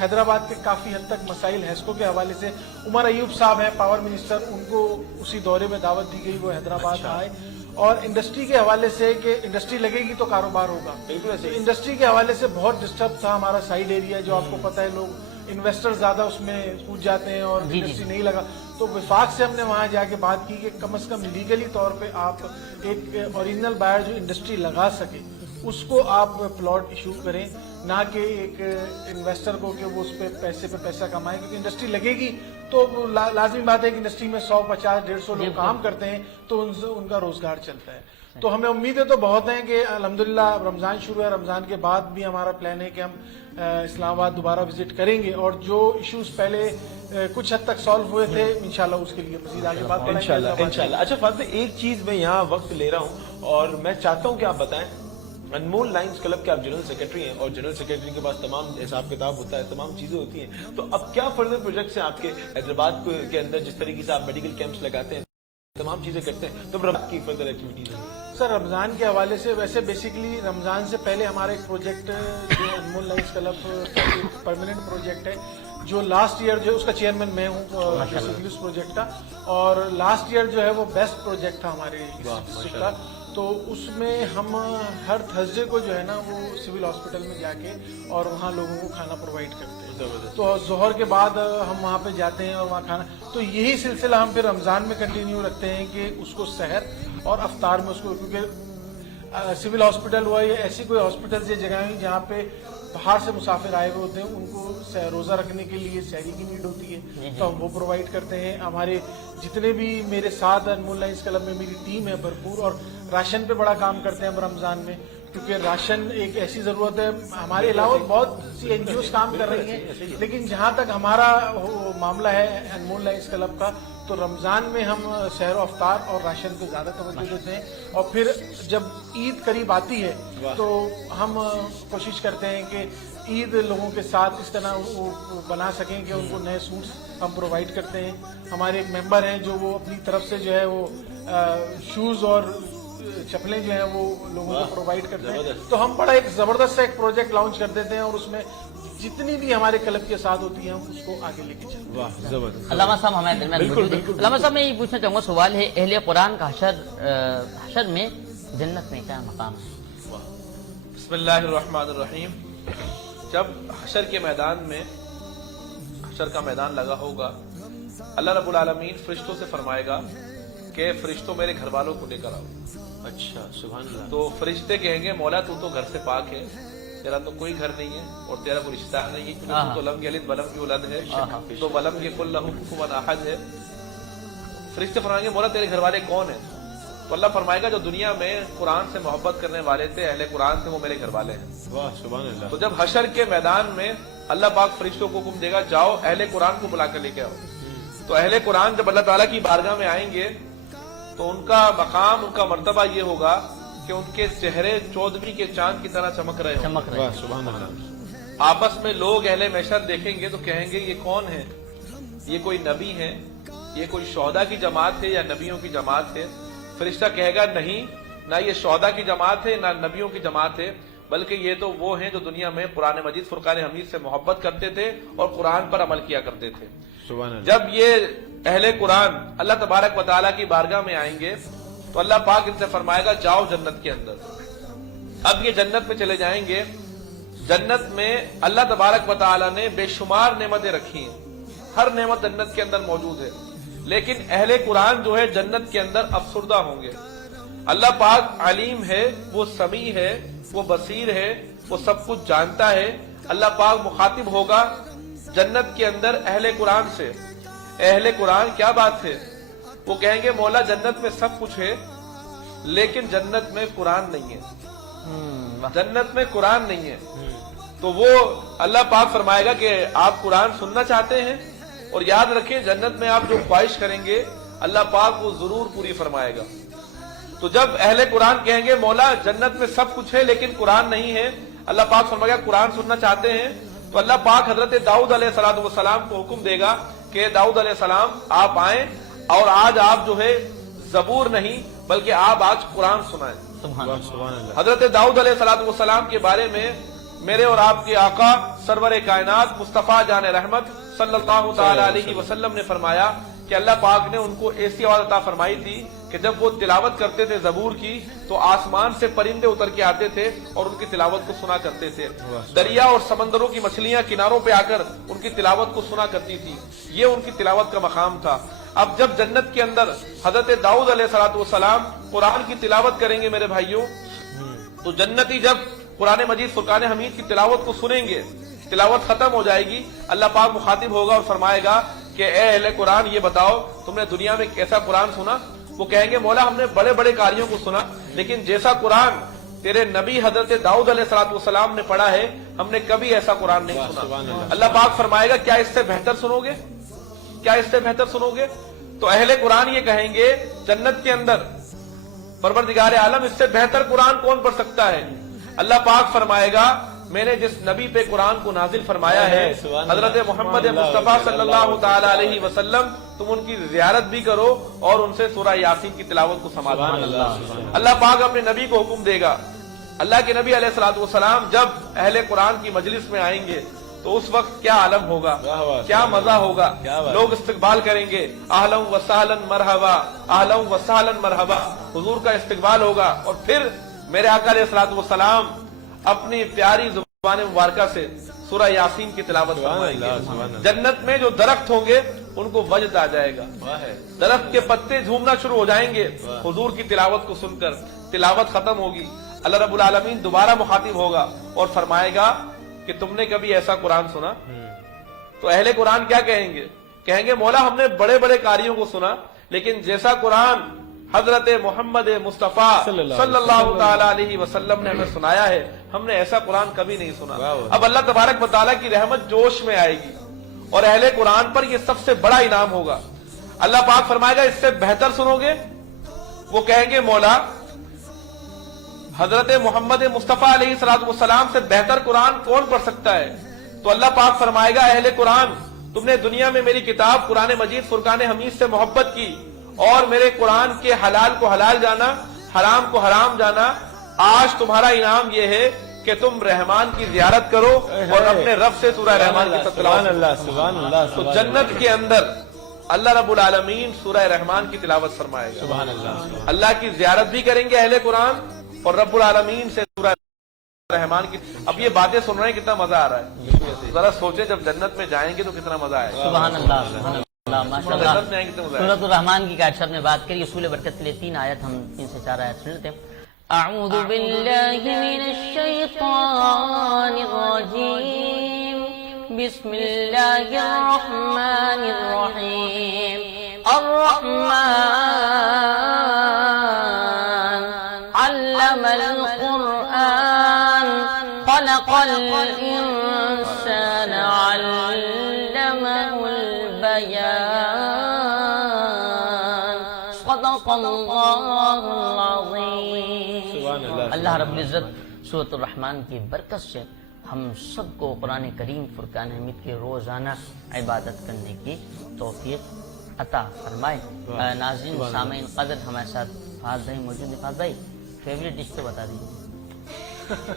حیدرآباد کے کافی حد تک مسائل ہیسکو کے حوالے سے، عمر ایوب صاحب ہیں پاور منسٹر، ان کو اسی دورے میں دعوت دی گئی، وہ حیدرآباد آئے. اور انڈسٹری کے حوالے سے کہ انڈسٹری لگے گی تو کاروبار ہوگا. انڈسٹری کے حوالے سے بہت ڈسٹرب تھا ہمارا سائڈ ایریا، جو آپ کو پتہ ہے لوگ انویسٹر زیادہ اس میں کود جاتے ہیں اور انڈسٹری نہیں لگا. تو وفاق سے ہم نے وہاں جا کے بات کی کہ کم از کم لیگلی طور پہ آپ ایک اوریجنل بائر جو انڈسٹری لگا سکے اس کو آپ پلاٹ ایشو کریں, نہ کہ ایک انویسٹر کو کہ وہ اس پہ پیسہ کمائے, کیونکہ انڈسٹری لگے گی تو لازمی بات ہے کہ انڈسٹری میں 100, 50, 150 لوگ کام کرتے ہیں تو ان کا روزگار چلتا ہے. تو ہمیں امیدیں تو بہت ہیں کہ الحمدللہ رمضان شروع ہے, رمضان کے بعد بھی ہمارا پلان ہے کہ ہم اسلام آباد دوبارہ وزٹ کریں گے, اور جو ایشوز پہلے کچھ حد تک سالو ہوئے تھے انشاءاللہ اس کے لیے مزید آگے بات کریں گے انشاءاللہ. اچھا فاضل, ایک چیز میں یہاں وقت لے رہا ہوں اور میں چاہتا ہوں کہ آپ بتائیں, انمول لائنز کلب کے آپ جنرل سیکرٹری ہیں اور جنرل سیکرٹری کے پاس تمام حساب کتاب ہوتا ہے, تمام چیزیں ہوتی ہیں, تو اب کیا فردر پروجیکٹس ہیں آپ کے حیدرآباد کے اندر, جس طریقے سے آپ میڈیکل کیمپس لگاتے ہیں, تمام چیزیں کرتے ہیں, تو رمضان کی فردر ایکٹیویٹیز ہیں؟ سر رمضان کے حوالے سے ویسے بیسیکلی رمضان سے پہلے ہمارا ایک پروجیکٹ جو انمول لائنز کلب پرماننٹ پروجیکٹ ہے, جو لاسٹ ایئر جو اس کا چیئرمین میں ہوں بیسیکلی اس پروجیکٹ کا, اور لاسٹ ایئر جو ہے وہ بیسٹ پروجیکٹ تھا ہمارے ڈسٹرکٹ کا. تو اس میں ہم ہر تھرسڈے کو جو ہے نا وہ سول ہاسپٹل میں جا کے اور وہاں لوگوں کو کھانا پرووائڈ کرتے ہیں. تو ظہر کے بعد ہم وہاں پہ جاتے ہیں اور وہاں کھانا, تو یہی سلسلہ ہم پھر رمضان میں کنٹینیو رکھتے ہیں کہ اس کو سحر اور افطار میں اس کو, کیونکہ سول ہاسپٹل ہوا یا ایسی کوئی ہاسپٹل یا جگہیں ہیں جہاں پہ باہر سے مسافر آئے ہوئے ہوتے ہیں, ان کو روزہ رکھنے کے لیے سحری کی نیڈ ہوتی ہے, تو ہم وہ پرووائڈ کرتے ہیں. ہمارے جتنے بھی میرے ساتھ انمول لائنز کلب میں میری ٹیم ہے بھرپور, اور راشن پہ بڑا کام کرتے ہیں ہم رمضان میں, کیونکہ راشن ایک ایسی ضرورت ہے. ہمارے علاوہ بہت سی این جی اوز کام کر رہی ہیں, لیکن جہاں تک ہمارا معاملہ ہے انمول لائنز کلب کا, تو رمضان میں ہم سحر و افطار اور راشن پہ زیادہ توجہ دیتے ہیں. اور پھر جب عید قریب آتی ہے تو ہم کوشش کرتے ہیں کہ عید لوگوں کے ساتھ اس طرح وہ بنا سکیں کہ ان کو نئے سوٹس ہم پرووائڈ کرتے ہیں. ہمارے ایک ممبر ہیں جو وہ اپنی طرف سے جو ہے وہ شوز اور چپلیں جو ہیں وہ لوگوں کو پرووائڈ کرتے ہیں. تو ہم بڑا ایک زبردست ایک پروجیکٹ لانچ کر دیتے ہیں, اور اس میں جتنی بھی ہمارے کلب کے ساتھ ہوتی ہیں ہم اس کو آگے لے کے چلتے ہیں. واہ زبردست. علامہ صاحب ہمارے درمیان موجود ہیں. علامہ صاحب میں یہ پوچھنا چاہوں گا, سوال ہے اہل قرآن کا حشر میں جنت میں کیا مقام ہے؟ بسم اللہ الرحمن الرحیم. جب حشر کے میدان میں, حشر کا میدان لگا ہوگا, اللہ رب العالمین فرشتوں سے فرمائے گا کہ فرشتوں میرے گھر والوں کو لے کر آؤ. اچھا سبحان اللہ. تو فرشتے کہیں گے مولا تو گھر سے پاک ہے, تیرا تو کوئی گھر نہیں ہے اور تیرا کوئی رشتہ نہیں ہے, کیونکہ تو لم یلد ولم یولد ہے, تو ولم یکن لہ کفوا احد ہے. فرشتے فرمائیں گے مولا تیرے گھر والے کون ہیں؟ تو اللہ فرمائے گا جو دنیا میں قرآن سے محبت کرنے والے تھے, اہل قرآن سے, وہ میرے گھر والے ہیں. واہ سبحان اللہ. تو جب حشر کے میدان میں اللہ پاک فرشتوں کو حکم دے گا جاؤ اہل قرآن کو بلا کر لے کے آؤ, تو اہل قرآن جب اللہ تعالیٰ کی بارگاہ میں آئیں گے تو ان کا مقام, ان کا مرتبہ یہ ہوگا کہ ان کے چہرے 14ویں کے چاند کی طرح چمک رہے ہوں. واہ سبحان اللہ. آپس میں لوگ اہل محشر دیکھیں گے تو کہیں گے یہ کون ہے, یہ کوئی نبی ہے, یہ کوئی شہداء کی جماعت ہے یا نبیوں کی جماعت ہے؟ فرشتہ کہے گا نہیں, نہ یہ شہداء کی جماعت ہے نہ نبیوں کی جماعت ہے, بلکہ یہ تو وہ ہیں جو دنیا میں قرآن مجید فرقان حمید سے محبت کرتے تھے اور قرآن پر عمل کیا کرتے تھے. سبحان اللہ. جب یہ اہل قرآن اللہ تبارک و تعالیٰ کی بارگاہ میں آئیں گے تو اللہ پاک ان سے فرمائے گا جاؤ جنت کے اندر. اب یہ جنت میں چلے جائیں گے. جنت میں اللہ تبارک و تعالیٰ نے بے شمار نعمتیں رکھی ہیں, ہر نعمت جنت کے اندر موجود ہے, لیکن اہل قرآن جو ہے جنت کے اندر افسردہ ہوں گے. اللہ پاک علیم ہے, وہ سمیع ہے, وہ بصیر ہے, وہ سب کچھ جانتا ہے. اللہ پاک مخاطب ہوگا جنت کے اندر اہل قرآن سے, اہل قرآن کیا بات ہے؟ وہ کہیں گے مولا جنت میں سب کچھ ہے لیکن جنت میں قرآن نہیں ہے, جنت میں قرآن نہیں ہے. تو وہ اللہ پاک فرمائے گا کہ آپ قرآن سننا چاہتے ہیں, اور یاد رکھیں جنت میں آپ جو خواہش کریں گے اللہ پاک وہ ضرور پوری فرمائے گا. تو جب اہل قرآن کہیں گے مولا جنت میں سب کچھ ہے لیکن قرآن نہیں ہے, اللہ پاک فرمائے گا قرآن سننا چاہتے ہیں؟ تو اللہ پاک حضرت داؤد علیہ السلام کو حکم دے گا کہ داؤد علیہ السلام آپ آئیں اور آج آپ جو ہے زبور نہیں بلکہ آپ آج قرآن سنائیں. سبحان اللہ. حضرت داؤد علیہ السلام کے بارے میں میرے اور آپ کے آقا سرور کائنات مصطفیٰ جان رحمت صلی اللہ تعالی علیہ وسلم نے فرمایا کہ اللہ پاک نے ان کو ایسی آواز عطا فرمائی تھی کہ جب وہ تلاوت کرتے تھے زبور کی تو آسمان سے پرندے اتر کے آتے تھے اور ان کی تلاوت کو سنا کرتے تھے. دریا اور سمندروں کی مچھلیاں کناروں پہ آ کر ان کی تلاوت کو سنا کرتی تھی. یہ ان کی تلاوت کا مقام تھا. اب جب جنت کے اندر حضرت داؤد علیہ السلام قرآن کی تلاوت کریں گے میرے بھائیوں, تو जन्नती जब कुरान मजीद फुरकान हमीद की तिलावत को सुनेंगे, तिलावत खत्म हो जाएगी, अल्लाह पाक मुखातिब होगा और फरमाएगा कि ए अहले कुरान ये बताओ तुमने दुनिया में कैसा कुरान सुना। वो कहेंगे मौला हमने बड़े बड़े कार्यों को सुना, लेकिन जैसा कुरान तेरे नबी हजरत दाऊद अलैहिस्सलाम ने पढ़ा है हमने कभी ऐसा कुरान नहीं सुना। अल्लाह पाक फरमाएगा क्या इससे बेहतर सुनोगे, क्या इससे बेहतर सुनोगे। तो अहले कुरान ये कहेंगे जन्नत के अंदर परवरदिगार आलम इससे बेहतर कुरान कौन पढ़ सकता है। अल्लाह पाक फरमाएगा मैंने जिस नबी पे कुरान को नाजिल फरमाया है हजरत मोहम्मद मुस्तफा सल्लल्लाहु ताला अलैहि वसल्लम, तुम उनकी जियारत भी करो और उनसे सूरह यासीन की तिलावत को समाप्त करो। अल्लाह पाक अपने नबी को हुक्म देगा। अल्लाह के नबी अलैहिस्सलाम जब अहले कुरान की मजलिस में आएंगे तो उस वक्त क्या आलम होगा, क्या मजा होगा। लोग इस्तकबाल करेंगे, आहलन व सहलन मरहबा, आहलन व सहलन मरहबा, हुजूर का इस्तकबाल होगा। और फिर मेरे आका अलैहिस्सलाम अपनी प्यारी जुबान मुबारका से सूरह यासीन की तिलावत फरमाएंगे। जन्नत में जो दरख्त होंगे उनको वजद आ जाएगा, दरख्त के पत्ते झूमना शुरू हो जाएंगे हुजूर की तिलावत को सुनकर। तिलावत खत्म होगी, अल्लाह रब्बुल आलमीन दोबारा मुखातिब होगा और फरमाएगा कि तुमने कभी ऐसा कुरान सुना। तो अहले कुरान क्या कहेंगे, कहेंगे मौला हमने बड़े बड़े कार्यों को सुना, लेकिन जैसा कुरान हजरत मोहम्मद मुस्तफा सल्लल्लाहु ताला अलैहि वसल्लम ने हमें सुनाया है हमने ऐसा कुरान कभी नहीं सुना। अब अल्लाह तबारक व तआला की रहमत जोश में आएगी और अहले कुरान पर यह सबसे बड़ा इनाम होगा। अल्लाह पाक फरमाएगा इससे बेहतर सुनोगे। वो कहेंगे मौला हजरत मोहम्मद मुस्तफा अलैहिस्सलाम से बेहतर कुरान कौन पढ़ सकता है। तो अल्लाह पाक फरमाएगा अहले कुरान तुमने दुनिया में मेरी किताब कुरान मजीद फुरकान हमीद से मोहब्बत की और मेरे कुरान के हलाल को हलाल जाना, हराम को हराम जाना। आज तुम्हारा इनाम यह है कि तुम रहमान की जियारत करो और अपने रब से सूरह रहमान की तिलावत। तो जन्नत के अंदर अल्लाह रब्बुल आलमीन सूरह रहमान की तिलावत फरमाएगा। अल्लाह की जियारत भी करेंगे अहले कुरान और रब्बुल आलमीन से सूरह रहमान की। अब ये बातें सुन रहे हैं कितना मजा आ रहा है, जरा सोचे जब जन्नत में जाएंगे तो कितना मजा आएगा। सुभान अल्लाह, माशाअल्लाह। सूरह रहमान की कायद साहब ने बात करी, उसूल बरकत के लिए 3 आयत हम 3 से 4 आयत सुन लेते हैं। अऊज़ु बिल्लाहि मिनश शैतानिर रजीम, बिस्मिल्लाहिर रहमानिर रहीम। अर्रहमान अल्लमल कुरआन खलक़ल इंसान अल्लमहुल बयान सदक़ल्लाहुल अज़ीम। अल्लाह रब्बुल इज़्ज़त सूरत रहमान की बरकत से हम सबको कुरान करीम फुरकान हमीद के रोजाना इबादत करने की तौफीक अता फरमाए। नाज़रीन सामीन क़दर हमारे साथ फाज भाई मौजूद है। फाज भाई फेवरेट डिश तो बता दीजिए।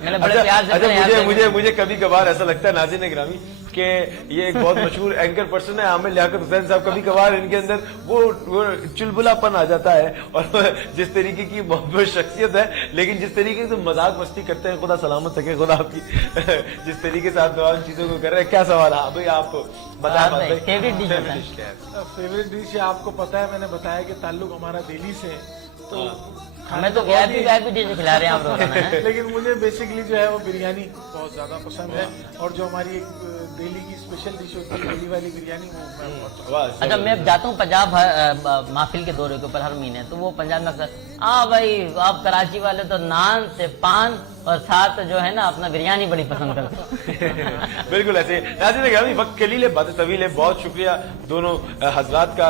मैंने बड़े प्यार से मुझे कभी कभार ऐसा लगता है नाज़रीन गिरामी कि ये एक बहुत मशहूर एंकर पर्सन है आमिर लियाकत हुसैन साहब, कभी कभार इनके अंदर वो चुलबुलापन आ जाता है और जिस तरीके की बहुत शख्सियत है, लेकिन जिस तरीके से मजाक मस्ती करते हैं, खुदा सलामत रखे खुदा आपकी, जिस तरीके से आप तमाम चीजों को कर रहे हैं। क्या सवाल है भाई, आप बताएं फेवरेट डिश क्या है? फेवरेट डिश आपको पता है, मैंने बताया कि ताल्लुक हमारा दिल्ली से, तो हमें तो वीआईपी डिश खिला रहे हैं आप लोग। लेकिन मुझे बेसिकली जो है वो बिरयानी बहुत ज्यादा पसंद है और जो हमारी एक दिल्ली की स्पेशल डिश होती है दिल्ली वाली बिरयानी, वो मैं बहुत पसंद। अच्छा, मैं जाता हूँ पंजाब महफिल के दौरे के ऊपर हर महीने, तो वो पंजाब में अक्सर भाई आप कराची वाले तो नान से पान और साथ जो है ना अपना बिरयानी बड़ी पसंद करते हैं। बिल्कुल ऐसे। नाज़रीन वक्त के लिए बात तवील है, बहुत शुक्रिया दोनों हजरात का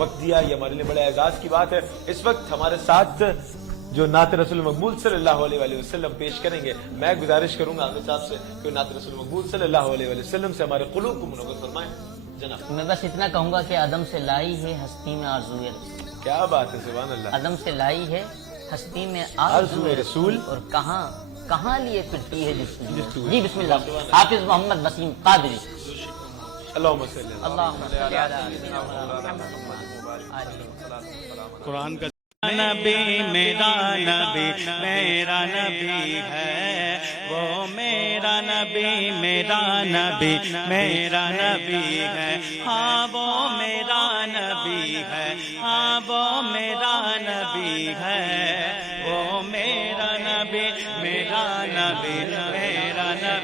वक्त दिया, ये हमारे लिए बड़ा एजाज की बात है। इस वक्त हमारे साथ जो नात रसूल मकबूल सल्लल्लाहु अलैहि वसल्लम पेश करेंगे, मैं गुजारिश करूंगा आमिर साहब से कि नात रसूल मकबूल सल्लल्लाहु अलैहि वसल्लम से हमारे क़ुलूब को मुनव्वर फरमाएं। जनाब मैं बस इतना कहूंगा कि अदम से लाई है हस्ती में आरज़ूए, क्या बात है, सुभान अल्लाह। अदम से लाई है हस्ती में आरज़ूए रसूल, और कहाँ लिए फिरती है जिसमें। जी बिस्मिल्लाह। हाफिज मोहम्मद वसीम कादरी। अल्लाहुम्मा सल्ली कुरान का नबी मेरा नबी है, वो मेरा नबी मेरा नबी है, हाँ वो मेरा नबी है, हाँ वो मेरा नबी है, वो मेरा नबी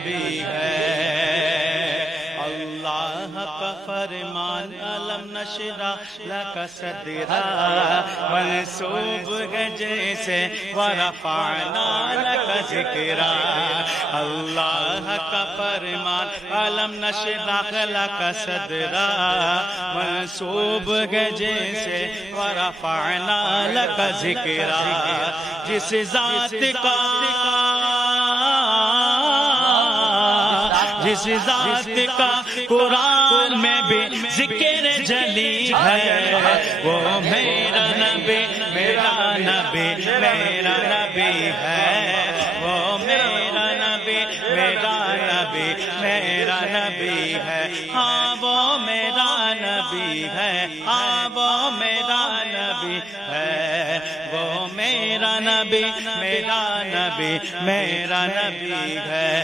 نبی ہے اللہ کا فرمان علم نشرح لک صدرا منسوب ہے جیسے ورفعنا لک ذکرا اللہ کا فرمان علم نشرح لک صدرا منسوب ہے جیسے ورفعنا لک ذکرا جس ذات کا جس ذات کا قرآن میں بھی ذکر جلی ہے وہ میرا نبی میرا نبی میرا نبی ہے وہ میرا نبی میرا نبی میرا نبی ہے ہاں وہ میرا نبی ہے ہاں وہ میرا نبی ہے وہ میرا نبی میرا نبی میرا نبی ہے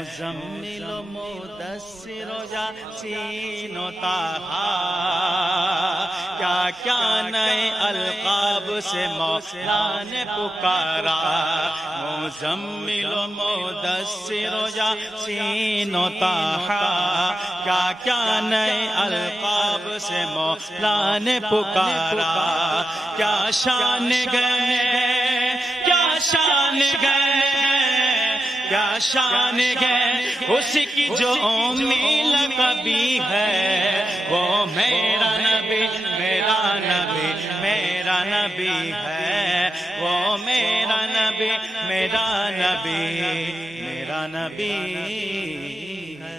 مزمل و مدثر و یاسین و طٰہٰ کیا کیا نئے القاب سے مولا نے پکارا مزمل و مدثر و یاسین و طٰہٰ کیا کیا نئے القاب سے مولا نے پکارا کیا شان گئے کیا شان گئے کیا شان ہے اس کی جو امیل کبھی ہے وہ میرا نبی میرا نبی میرا نبی ہے وہ میرا نبی میرا نبی میرا نبی ہے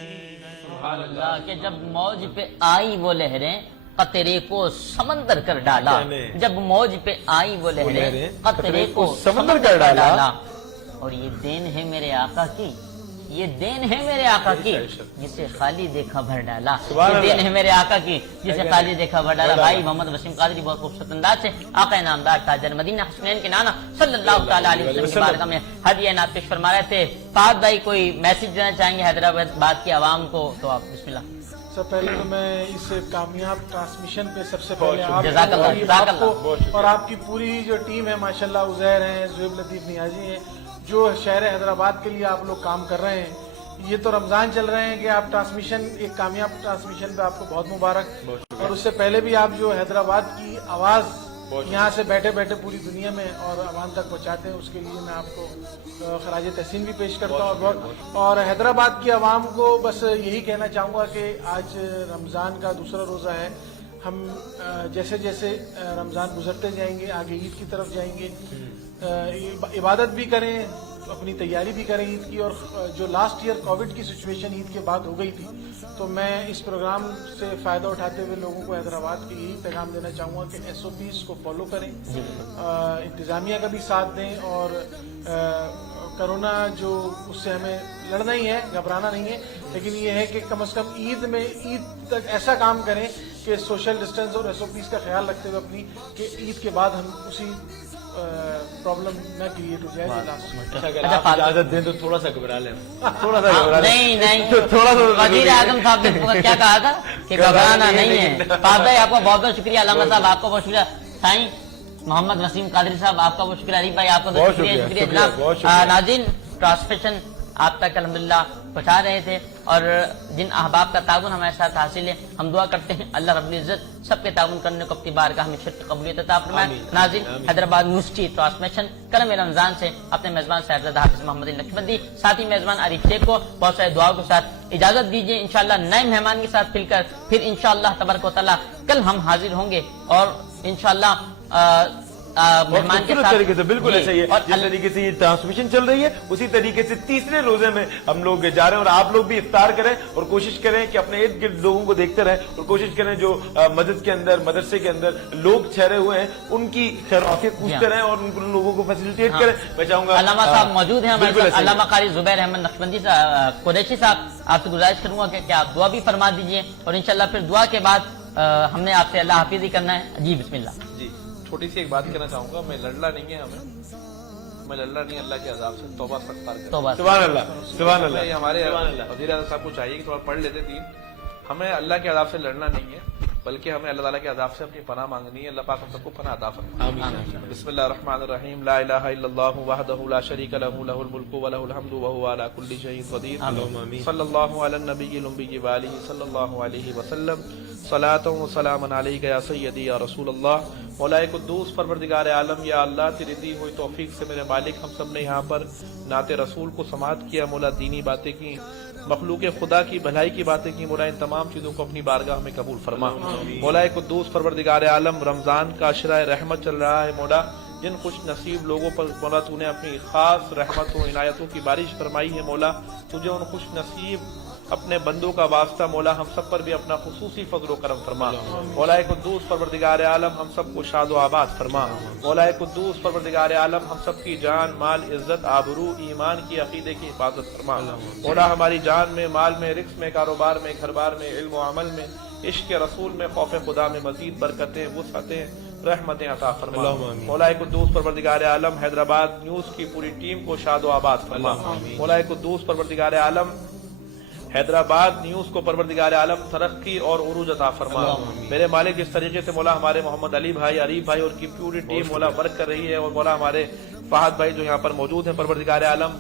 اللہ کہ جب موج پہ آئی وہ لہریں قطرے کو سمندر کر ڈالا جب موج پہ آئی وہ لہریں قطرے کو سمندر کر ڈالا اور یہ دین ہے میرے آقا کی یہ دین ہے میرے آقا کی جسے خالی دیکھا بھر ڈالا یہ دین ہے میرے آقا کی جسے خالی دیکھا بھر ڈالا بھائی محمد وسیم قادری بہت خوبصورت انداز سے آقا انعامدار تاجر مدینہ حسنین کے نانا صلی اللہ تعالیٰ علیہ وسلم کی بارگاہ میں ہدیہ نعت پیش فرما رہے تھے فہد بھائی کوئی میسج دینا چاہیں گے حیدرآباد کی عوام کو تو آپ بسم اللہ سب پہلے تو میں اس کامیاب ٹرانسمیشن پہ سب سے پہلے آپ کو اور آپ کی پوری جو ٹیم ہے ماشاءاللہ عزیر ہیں زہیب لطیف نیازی ہیں جو شہر حیدرآباد کے لیے آپ لوگ کام کر رہے ہیں یہ تو رمضان چل رہے ہیں کہ آپ ٹرانسمیشن ایک کامیاب ٹرانسمیشن پہ آپ کو بہت مبارک اور اس سے پہلے بھی آپ جو حیدرآباد کی آواز یہاں سے بیٹھے بیٹھے پوری دنیا میں اور عوام تک پہنچاتے ہیں اس کے لیے میں آپ کو خراج تحسین بھی پیش کرتا ہوں اور حیدرآباد کی عوام کو بس یہی کہنا چاہوں گا کہ آج رمضان کا دوسرا روزہ ہے ہم جیسے جیسے رمضان گزرتے جائیں گے آگے عید کی طرف جائیں گے عبادت بھی کریں اپنی تیاری بھی کریں عید کی اور جو لاسٹ ایئر کووڈ کی سچویشن عید کے بعد ہو گئی تھی تو میں اس پروگرام سے فائدہ اٹھاتے ہوئے لوگوں کو حیدرآباد کے یہی پیغام دینا چاہوں گا کہ SOPs کو فالو کریں انتظامیہ کا بھی ساتھ دیں اور کرونا جو اس سے ہمیں لڑنا ہی ہے گھبرانا نہیں ہے لیکن یہ ہے کہ کم از کم عید تک ایسا کام کریں کہ سوشل ڈسٹینس اور SOPs کا خیال رکھتے ہوئے اپنی کہ عید کے بعد ہم اسی پرابلم نہ کریٹ ہو جائے اجازت دیں تو تھوڑا سا گھبرا لیں تھوڑا سا نہیں تھوڑا سا وزیر اعظم صاحب نے کیا کہا تھا کہ گھبرانا نہیں ہے فہد بھائی آپ کا بہت بہت شکریہ علامہ صاحب آپ کا بہت شکریہ سائیں محمد وسیم قادری صاحب آپ کا بہت شکریہ علی بھائی آپ کا بہت شکریہ جناب ناظرین ٹرانسمیشن آپ تک الحمدللہ پہنچا رہے تھے اور جن احباب کا تعاون ہمارے ساتھ حاصل ہے ہم دعا کرتے ہیں اللہ رب العزت سب کے تعاون کرنے کو اپنی بارگاہ میں شرط قبولیت عطا فرمائے ناظرین حیدرآباد یونیورسٹی ٹرانسمیشن کلم رمضان سے اپنے میزبان صاحبزادہ حافظ محمد لکھمدی ساتھی میزبان عارف شیخ کو بہت سارے دعاؤں کے ساتھ اجازت دیجیے انشاءاللہ نئے مہمان کے ساتھ مل کر پھر انشاءاللہ تبارک و تعالیٰ کل ہم حاضر ہوں گے اور انشاءاللہ مہمان کے ساتھ طریقے سے بالکل ایسا ہی ہے جس طریقے سے یہ ٹرانسمیشن چل رہی ہے اسی طریقے سے تیسرے روزے میں ہم لوگ جا رہے ہیں اور آپ لوگ بھی افطار کریں اور کوشش کریں کہ اپنے ارد گرد لوگوں کو دیکھتے رہیں اور کوشش کریں جو مسجد کے اندر مدرسے کے اندر لوگ ٹھہرے ہوئے ہیں ان کی خیر عافیت پوچھتے رہیں اور ان لوگوں کو فیسیلیٹیٹ کریں میں چاہوں گا علامہ صاحب موجود ہیں ہمارے ساتھ علامہ قاری زبیر احمد نقشبندی قریشی صاحب آپ سے گزارش کروں گا کہ آپ دعا بھی فرما دیجیے اور انشاءاللہ پھر دعا کے بعد ہم نے آپ سے اللہ حافظ ہی کرنا ہے جی بسم اللہ جی چھوٹی سی ایک بات کہنا چاہوں گا میں لڑنا نہیں ہے ہمیں میں لڑنا نہیں اللہ کے عذاب سے توبہ استغفار کریں سبحان اللہ سبحان اللہ ہمارے وزیر اعظم صاحب کو چاہیے کہ تھوڑا پڑھ لیتے دین ہمیں اللہ کے عذاب سے لڑنا نہیں ہے بلکہ ہمیں اللہ تعالیٰ کے عذاب سے اپنی پناہ مانگنی ہے. اللہ پاک ہم سب کو پناہ عطا فرمائے. بسم اللہ الرحمن الرحیم. لا الہ الا اللہ وحدہ لا شریک لہ لہ الملک و لہ الحمد وہو علی کل شیء قدیر. صلی اللہ علی النبی الامی وآلہ صلی اللہ علیہ وسلم. صلاۃ و سلام علیک یا سیدی یا رسول اللہ. مولا قدوس پروردگار عالم، یا اللہ تیری دی ہوئی توفیق سے میرے مالک ہم سب نے یہاں پر نعت رسول کو سماعت کیا. مولا دینی باتیں کی، مخلوق خدا کی بھلائی کی باتیں کی. مولا ان تمام چیزوں کو اپنی بارگاہ میں قبول فرما. مولا قدوس پروردگار عالم، رمضان کا عشرہ رحمت چل رہا ہے. مولا جن خوش نصیب لوگوں پر مولا تو نے اپنی خاص رحمتوں عنایتوں کی بارش فرمائی ہے، مولا تجھے ان خوش نصیب اپنے بندوں کا واسطہ مولا ہم سب پر بھی اپنا خصوصی فضل و کرم فرما. مولا قدوس پروردگار عالم ہم سب کو شاد و آباد فرما. مولا قدوس پروردگار عالم ہم سب کی جان، مال، عزت، آبرو، ایمان کی، عقیدے کی حفاظت فرما. مولا ہماری جان میں، مال میں، رزق میں، کاروبار میں، گھر بار میں، علم و عمل میں، عشق رسول میں، خوف خدا میں مزید برکتیں، وسعتیں، رحمتیں عطا فرما. مولا قدوس پروردگار عالم حیدرآباد نیوز کی پوری ٹیم کو شاد و آباد فرما. مولا قدوس پروردگار عالم حیدرآباد نیوز کو پروردگار عالم ترقی اور عروج عطا فرما. میرے مالک جس طریقے سے مولا ہمارے محمد علی بھائی، عریف بھائی اور کی پوری ٹیم مولا ورک کر رہی ہے، اور مولا ہمارے فہد بھائی جو یہاں پر موجود ہیں، پروردگار عالم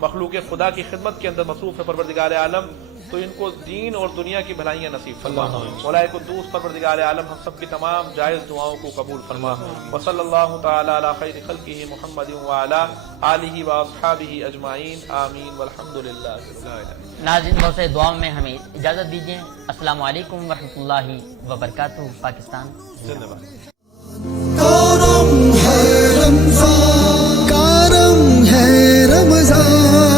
مخلوق خدا کی خدمت کے اندر مصروف ہے. پروردگار عالم تو ان کو دین اور دنیا کی بھلائیاں نصیب فرما. مولا قدوس پروردگار عالم ہم سب کی تمام جائز دعاؤں کو قبول فرما. وصلی اللہ تعالی علی خیر خلقہ محمد وعلی آلہ واصحابہ اجمعین. آمین والحمد للہ رب العالمین. ناظرین بہت سے دعاؤں میں ہمیں اجازت دیجیے. السلام علیکم ورحمۃ اللہ وبرکاتہ. پاکستان زندہ باد. کرم ہے رمضان، کرم ہے Ramzan.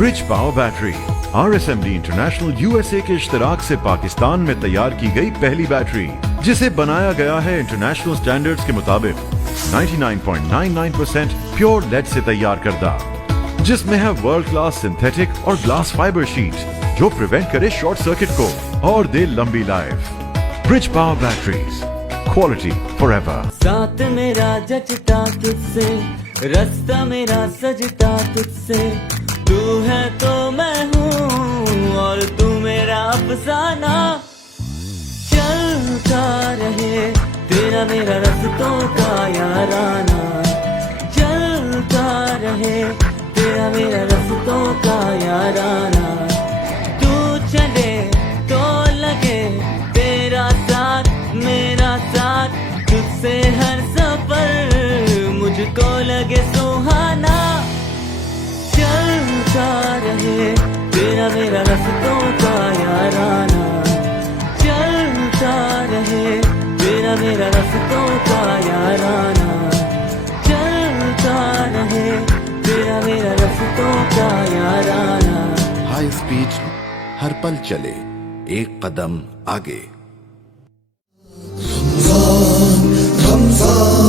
Bridge power battery RSMD international USA के इश्तराक से पाकिस्तान में तैयार की गई पहली बैटरी, जिसे बनाया गया है इंटरनेशनल स्टैंडर्ड्स के मुताबिक 99.99% प्योर लेड से तैयार करदा, जिसमें है वर्ल्ड क्लास सिंथेटिक और ग्लास फाइबर शीट जो प्रिवेंट करे शॉर्ट सर्किट को और दे लंबी life. Bridge power batteries, quality forever. साथ मेरा जचता तुझसे, रास्ता मेरा सजता तुझसे. तू है तो मैं हूँ और तू मेरा अफसाना. चलता रहे तेरा मेरा रास्तों का याराना. चलता रहे तेरा मेरा रास्तों का याराना. तू चले तो लगे तेरा साथ मेरा साथ. तुझसे हर सफर मुझको लगे सुहाना. चलता रहे तेरा मेरा रास्तों का याराना. चलता रहे तेरा मेरा रास्तों का याराना. चलता रहे तेरा मेरा रास्तों का याराना. हाई स्पीड हर पल चले एक कदम आगे. रमजान